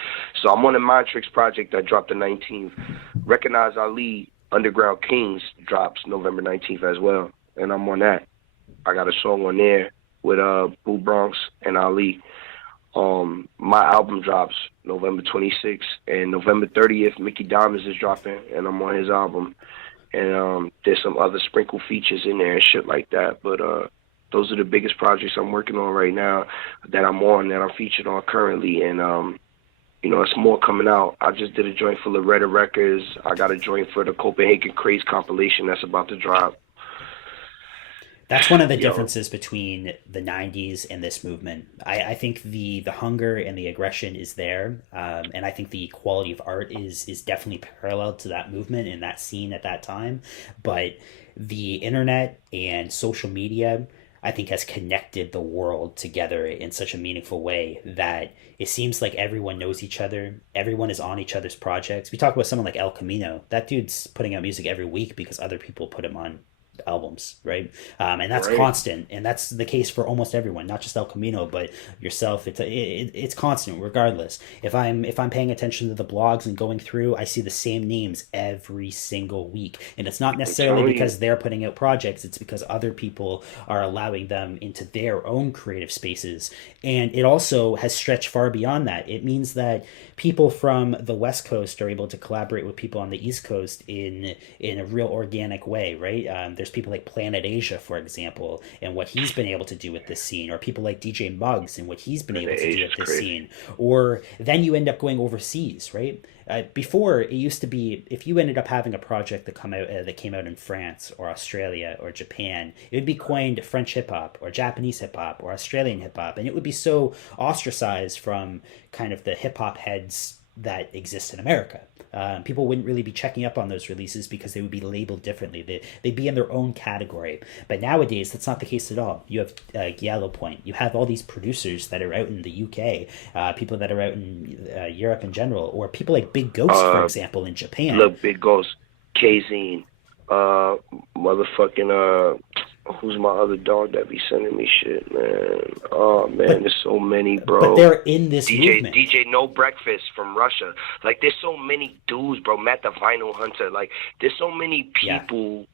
So I'm on the Mind Tricks project that dropped the 19th. Recognize Ali, Underground Kings drops November 19th as well. And I'm on that. I got a song on there with Boo Bronx and Ali. My album drops November 26th, and November 30th, Mickey Diamonds is dropping, and I'm on his album. And there's some other sprinkle features in there and shit like that. But those are the biggest projects I'm working on right now that I'm featured on currently. And, you know, it's more coming out. I just did a joint for Loretta Records. I got a joint for the Copenhagen Craze compilation that's about to drop. That's one of the differences between the 90s and this movement. I think the hunger and the aggression is there. And I think the quality of art is definitely parallel to that movement and that scene at that time. But the internet and social media, I think, has connected the world together in such a meaningful way that it seems like everyone knows each other. Everyone is on each other's projects. We talk about someone like El Camino. That dude's putting out music every week because other people put him on albums, right? And that's constant, and that's the case for almost everyone, not just El Camino, but yourself. It's constant regardless. If I'm paying attention to the blogs and going through, I see the same names every single week, and it's not necessarily because they're putting out projects. It's because other people are allowing them into their own creative spaces, and it also has stretched far beyond that. It means that people from the West Coast are able to collaborate with people on the East Coast in a real organic way, right? There's there's people like Planet Asia, for example, and what he's been able to do with this scene, or people like DJ Muggs and what he's been able to do with this scene. Or then you end up going overseas, right? Before, it used to be, if you ended up having a project that came out in France or Australia or Japan, it would be coined French hip hop or Japanese hip hop or Australian hip hop, and it would be so ostracized from kind of the hip hop heads that exist in America. People wouldn't really be checking up on those releases because they would be labeled differently. They'd be in their own category. But nowadays, that's not the case at all. You have Yellow Point. You have all these producers that are out in the UK, people that are out in Europe in general, or people like Big Ghost, for example, in Japan. Look, Big Ghost, Kazine, motherfucking, who's my other dog that be sending me shit, man? Oh, man, there's so many, bro. But they're in this movement. DJ No Breakfast from Russia. Like, there's so many dudes, bro. Matt the Vinyl Hunter. Like, there's so many people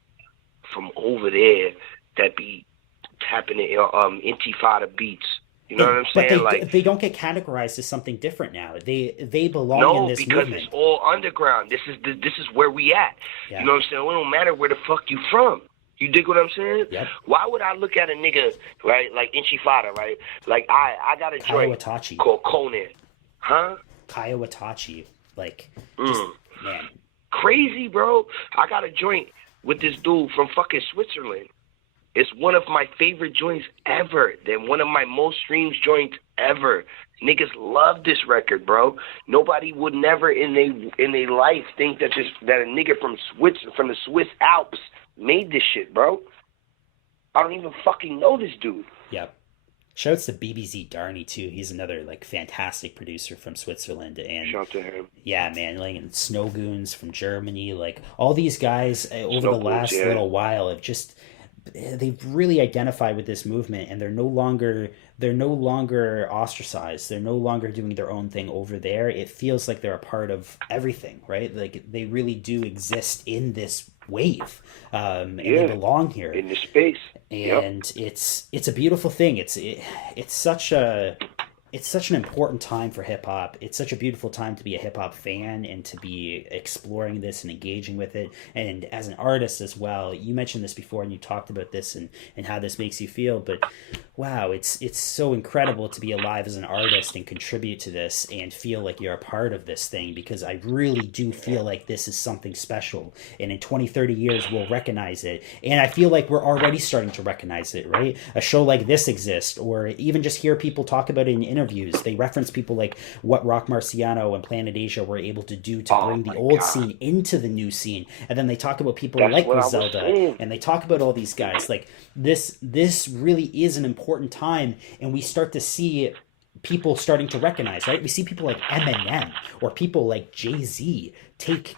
from over there that be tapping in Intifada beats. You know what I'm saying? But they don't get categorized as something different now. They belong in this movement. No, because it's all underground. This is where we at. Yeah. You know what I'm saying? It don't matter where the fuck you from. You dig what I'm saying? Yep. Why would I look at a nigga, right, like Inchifada, right? Like, I got a joint called Conan. Huh? Kayawatachi. Like, man. Crazy, bro. I got a joint with this dude from fucking Switzerland. It's one of my favorite joints ever. They're one of my most streamed joints ever. Niggas love this record, bro. Nobody would never in their life think that a nigga from the Swiss Alps made this shit, bro. I don't even fucking know this dude. Yep. Shouts to BBZ Darney too. He's another like fantastic producer from Switzerland, and shout to him. Yeah, man. Like and Snow Goons from Germany. Like all these guys over the last little while have just they've really identified with this movement, and they're no longer ostracized. They're no longer doing their own thing over there. It feels like they're a part of everything, right? Like they really do exist in this wave, and they belong here in this space. And it's a beautiful thing. It's such an important time for hip hop. It's such a beautiful time to be a hip hop fan and to be exploring this and engaging with it. And as an artist as well, you mentioned this before and you talked about this and how this makes you feel, but wow, it's so incredible to be alive as an artist and contribute to this and feel like you're a part of this thing, because I really do feel like this is something special. And in 20, 30 years, we'll recognize it. And I feel like we're already starting to recognize it, right? A show like this exists, or even just hear people talk about it in interviews. They reference people like what Rock Marciano and Planet Asia were able to do to bring the old scene into the new scene. And then they talk about people like Griselda, and they talk about all these guys. Like this really is an important time, and we start to see people starting to recognize, right? We see people like Eminem or people like Jay-Z take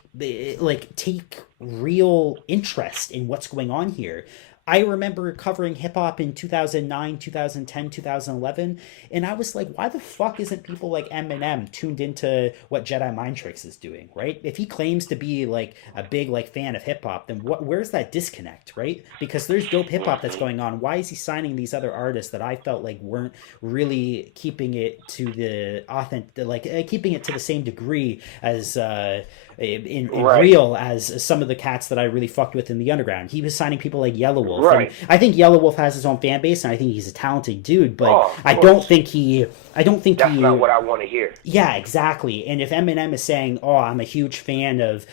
real interest in what's going on here. I remember covering hip-hop in 2009, 2010, 2011, and I was like, why the fuck isn't people like Eminem tuned into what Jedi Mind Tricks is doing, right? If he claims to be like a big like fan of hip-hop, then where's that disconnect, right? Because there's dope hip-hop that's going on. Why is he signing these other artists that I felt like weren't really keeping it to the keeping it to the same degree as real as some of the cats that I really fucked with in the underground? He was signing people like Yellow Wolf. Right. I think Yellow Wolf has his own fan base, and I think he's a talented dude. But I don't think that's not what I want to hear. Yeah, exactly. And if Eminem is saying, "Oh, I'm a huge fan of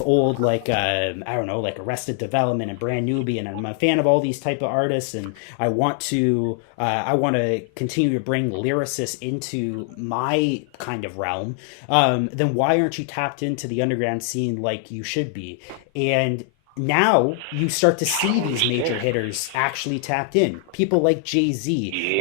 old like like Arrested Development and Brand Nubian, and I'm a fan of all these type of artists, and I want to continue to bring lyricists into my kind of realm," then why aren't you tapped into the underground scene like you should be? And now you start to see these major hitters actually tapped in. People like Jay-Z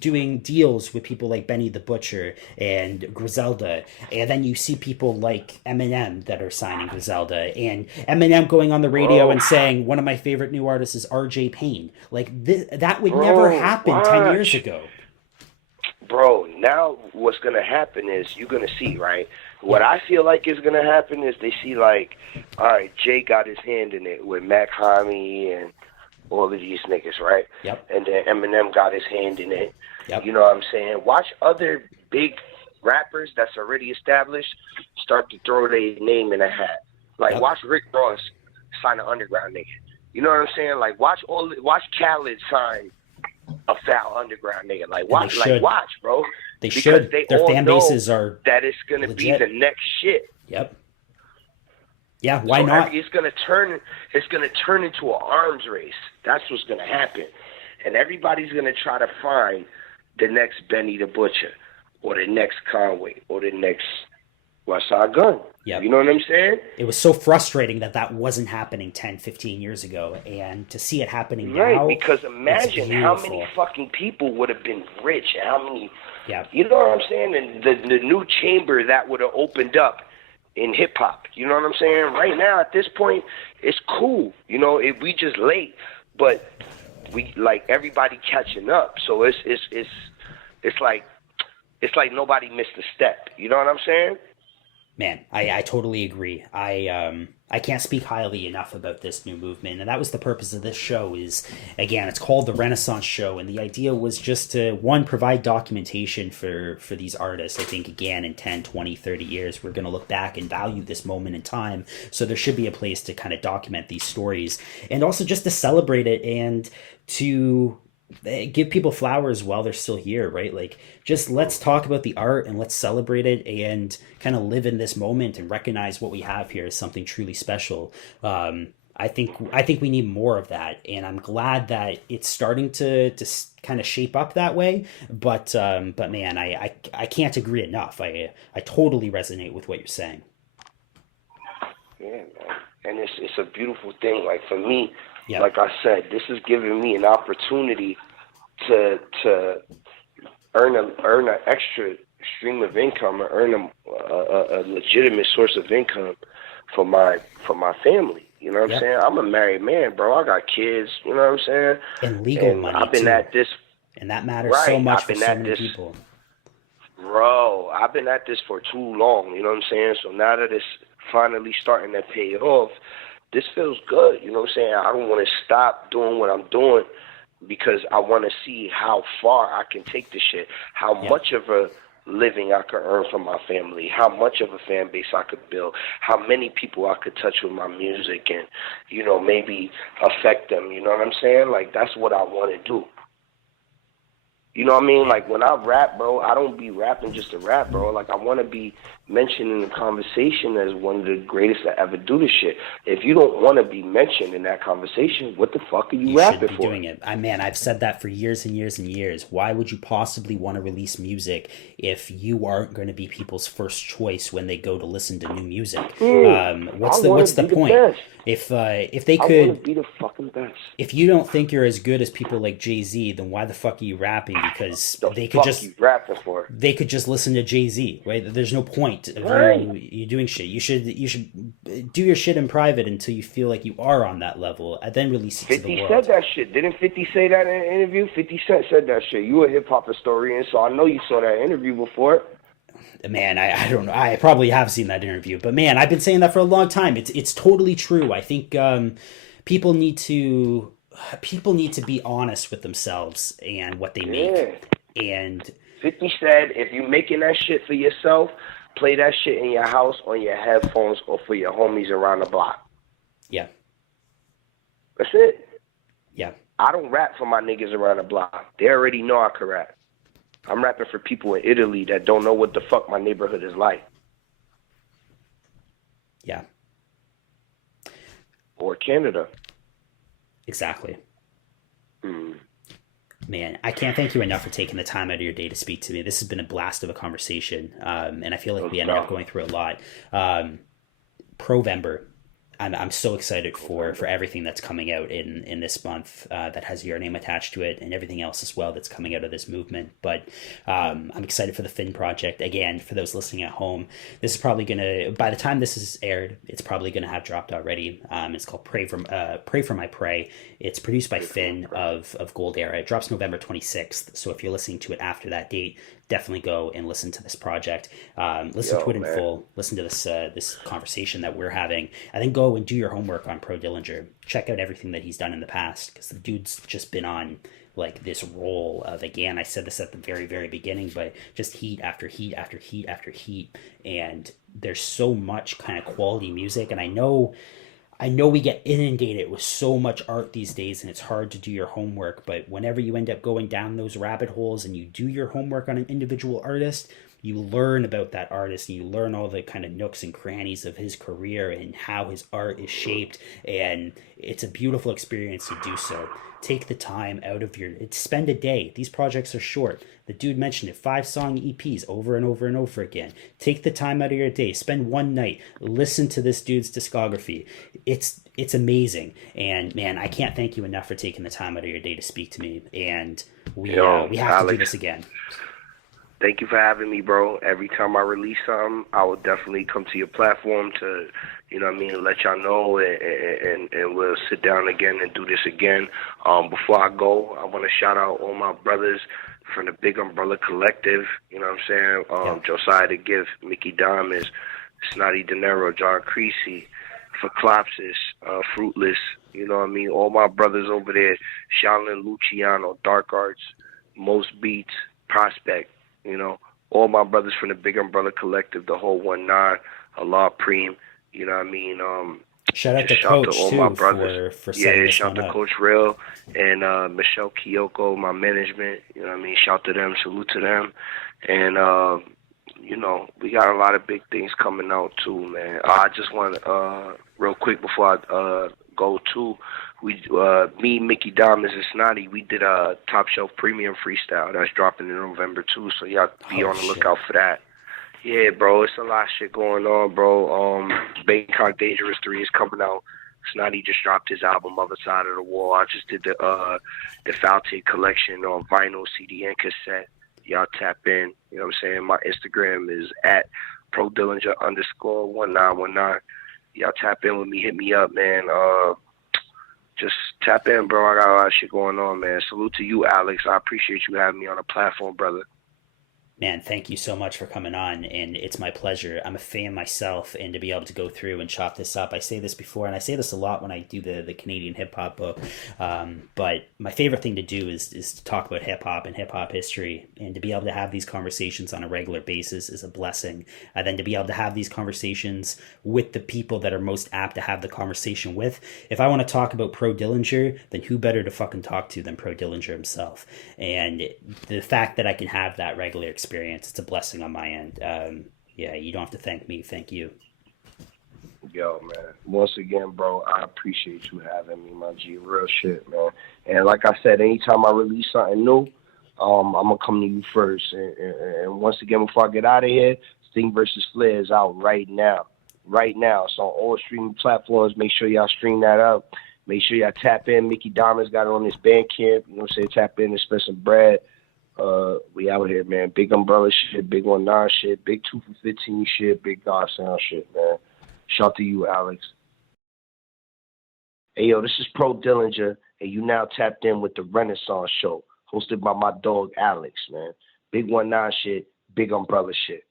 doing deals with people like Benny the Butcher and Griselda. And then you see people like Eminem that are signing Griselda. And Eminem going on the radio and saying, one of my favorite new artists is RJ Payne. Like, that would never happen 10 years ago. Bro, now what's going to happen is you're going to see, right? What I feel like is going to happen is they see, like, all right, Jay got his hand in it with Mac Homie and all of these niggas, right? Yep. And then Eminem got his hand in it. Yep. You know what I'm saying? Watch other big rappers that's already established start to throw their name in a hat. Like, watch Rick Ross sign an underground nigga. You know what I'm saying? Like watch Khaled sign a Foul Underground nigga. Like watch, bro. They because should. They Their all fan know bases are that it's gonna legit. be the next shit. Yep. Yeah, why not? It's gonna turn into an arms race. That's what's gonna happen, and everybody's gonna try to find the next Benny the Butcher, or the next Conway, or the next Westside Gun. Yep. You know what I'm saying? It was so frustrating that wasn't happening 10, 15 years ago, and to see it happening now. Right, because imagine how many fucking people would have been rich, and how many. Yeah. You know what I'm saying? And the new chamber that would have opened up in hip hop. You know what I'm saying? Right now, at this point, it's cool. You know, we just late, but we like everybody catching up. So it's like nobody missed a step. You know what I'm saying? Man, I totally agree. I can't speak highly enough about this new movement, and that was the purpose of this show. Is again, it's called the Renaissance Show, and the idea was just to, one, provide documentation for these artists. I think again in 10, 20, 30 years we're going to look back and value this moment in time, so there should be a place to kind of document these stories, and also just to celebrate it and to give people flowers while they're still here, right? Like, just let's talk about the art and let's celebrate it and kind of live in this moment and recognize what we have here as something truly special. I think we need more of that, and I'm glad that it's starting to kind of shape up that way. But man, I can't agree enough. I totally resonate with what you're saying. Yeah, man, and it's a beautiful thing. Like for me. Yeah. Like I said, this is giving me an opportunity to earn an extra stream of income, or earn a legitimate source of income for my family. You know what I'm saying? I'm a married man, bro. I got kids. You know what I'm saying? And legal money I've been too. At this, and that matters so much for so many people. Bro, I've been at this for too long. You know what I'm saying? So now that it's finally starting to pay off, this feels good, you know what I'm saying? I don't want to stop doing what I'm doing because I want to see how far I can take this shit, how much of a living I could earn from my family, how much of a fan base I could build, how many people I could touch with my music and, you know, maybe affect them, you know what I'm saying? Like, that's what I want to do. You know what I mean? Like, when I rap, bro, I don't be rapping just to rap, bro. Like, I want to be mentioned in the conversation as one of the greatest to ever do this shit. If you don't want to be mentioned in that conversation, what the fuck are you rapping for? Doing it. I've said that for years and years and years. Why would you possibly want to release music if you aren't going to be people's first choice when they go to listen to new music? What's the point? If they could, I want to be the fucking best. If you don't think you're as good as people like Jay-Z, then why the fuck are you rapping? Because they could just you rapping for? They could just listen to Jay-Z, right? There's no point of you doing shit. You should do your shit in private until you feel like you are on that level, and then release it to the world. 50 said that shit. Didn't 50 say that in an interview? 50 Cent said that shit. You a hip hop historian, so I know you saw that interview before. Man, I don't know. I probably have seen that interview, but man, I've been saying that for a long time. It's totally true. I think people need to be honest with themselves and what they make. And 50 said, if you making that shit for yourself, play that shit in your house on your headphones or for your homies around the block. Yeah. That's it. Yeah. I don't rap for my niggas around the block. They already know I can rap. I'm rapping for people in Italy that don't know what the fuck my neighborhood is like. Yeah. Or Canada. Exactly. Man, I can't thank you enough for taking the time out of your day to speak to me. This has been a blast of a conversation, and I feel like we ended up going through a lot. Provember. I'm so excited for everything that's coming out in this month that has your name attached to it, and everything else as well that's coming out of this movement. But I'm excited for the Finn project. Again, for those listening at home, this is probably gonna, by the time this is aired, it's probably gonna have dropped already. It's called Pray for My Prey. It's produced by Finn of Gold Era. It drops November 26th. So if you're listening to it after that date, definitely go and listen to this project. Listen to it in full. Listen to this conversation that we're having. And then go and do your homework on Pro Dillinger. Check out everything that he's done in the past, because the dude's just been on like this roll of, again, I said this at the very, very beginning, but just heat after heat after heat after heat. And there's so much kind of quality music. And I know I know we get inundated with so much art these days and it's hard to do your homework, but whenever you end up going down those rabbit holes and you do your homework on an individual artist, you learn about that artist and you learn all the kind of nooks and crannies of his career and how his art is shaped, and it's a beautiful experience to do so. Take the time out of your spend a day. These projects are short. The dude mentioned it, 5-song EPs over and over and over again. Take the time out of your day. Spend one night. Listen to this dude's discography. It's amazing. And man, I can't thank you enough for taking the time out of your day to speak to me. And we have Alex, to do this again. Thank you for having me, bro. Every time I release something, I will definitely come to your platform to, you know what I mean, let y'all know, and we'll sit down again and do this again. Before I go, I want to shout out all my brothers from the Big Umbrella Collective, you know what I'm saying? Josiah the Gift, Mickey Diamonds, Snotty De Niro, John Creasy, for Clopsis, Fruitless, you know what I mean? All my brothers over there, Shaolin Luciano, Dark Arts, Most Beats, Prospect, you know, all my brothers from the Big Umbrella Collective, the whole 1-9, Allah Preem, you know what I mean? Shout out to Coach, all too, my brothers. for setting this shout one to up. Coach Real and Michelle Kyoko, my management, you know what I mean? Shout to them, salute to them. And, you know, we got a lot of big things coming out, too, man. I just want to, real quick before I go, too, me, Mickey Diamonds, and Snotty, we did a Top Shelf Premium Freestyle that's dropping in November, too, so y'all be on the lookout for that. Yeah, bro, it's a lot of shit going on, bro. Bangkok Dangerous 3 is coming out. Snotty just dropped his album, Other Side of the Wall. I just did the Falte collection on vinyl, CD, and cassette. Y'all tap in, you know what I'm saying? My Instagram is at Pro Dillinger _1919. Y'all tap in with me, hit me up, man. Just tap in, bro. I got a lot of shit going on, man. Salute to you, Alex. I appreciate you having me on the platform, brother. Man, thank you so much for coming on, and it's my pleasure. I'm a fan myself, and to be able to go through and chop this up, I say this before, and I say this a lot when I do the Canadian hip-hop book, but my favorite thing to do is to talk about hip-hop and hip-hop history, and to be able to have these conversations on a regular basis is a blessing. And then to be able to have these conversations with the people that are most apt to have the conversation with. If I want to talk about Pro Dillinger, then who better to fucking talk to than Pro Dillinger himself? And the fact that I can have that regular experience, it's a blessing on my end. Yeah, you don't have to thank me. Thank you. Yo, man. Once again, bro, I appreciate you having me, my G. Real shit, man. And like I said, anytime I release something new, I'm going to come to you first. And once again, before I get out of here, Sting vs. Flair is out right now. Right now. It's on all streaming platforms. Make sure y'all stream that up. Make sure y'all tap in. Mickey Diamond's got it on his Bandcamp. You know what I'm saying? Tap in and spend some bread. We out here, man. Big Umbrella shit, Big 1-9 shit, Big 2 for 15 shit, Big God Sound shit, man. Shout to you, Alex. Hey, yo, this is Pro Dillinger, and you now tapped in with the Renaissance Show, hosted by my dog, Alex, man. Big 1-9 shit, Big Umbrella shit.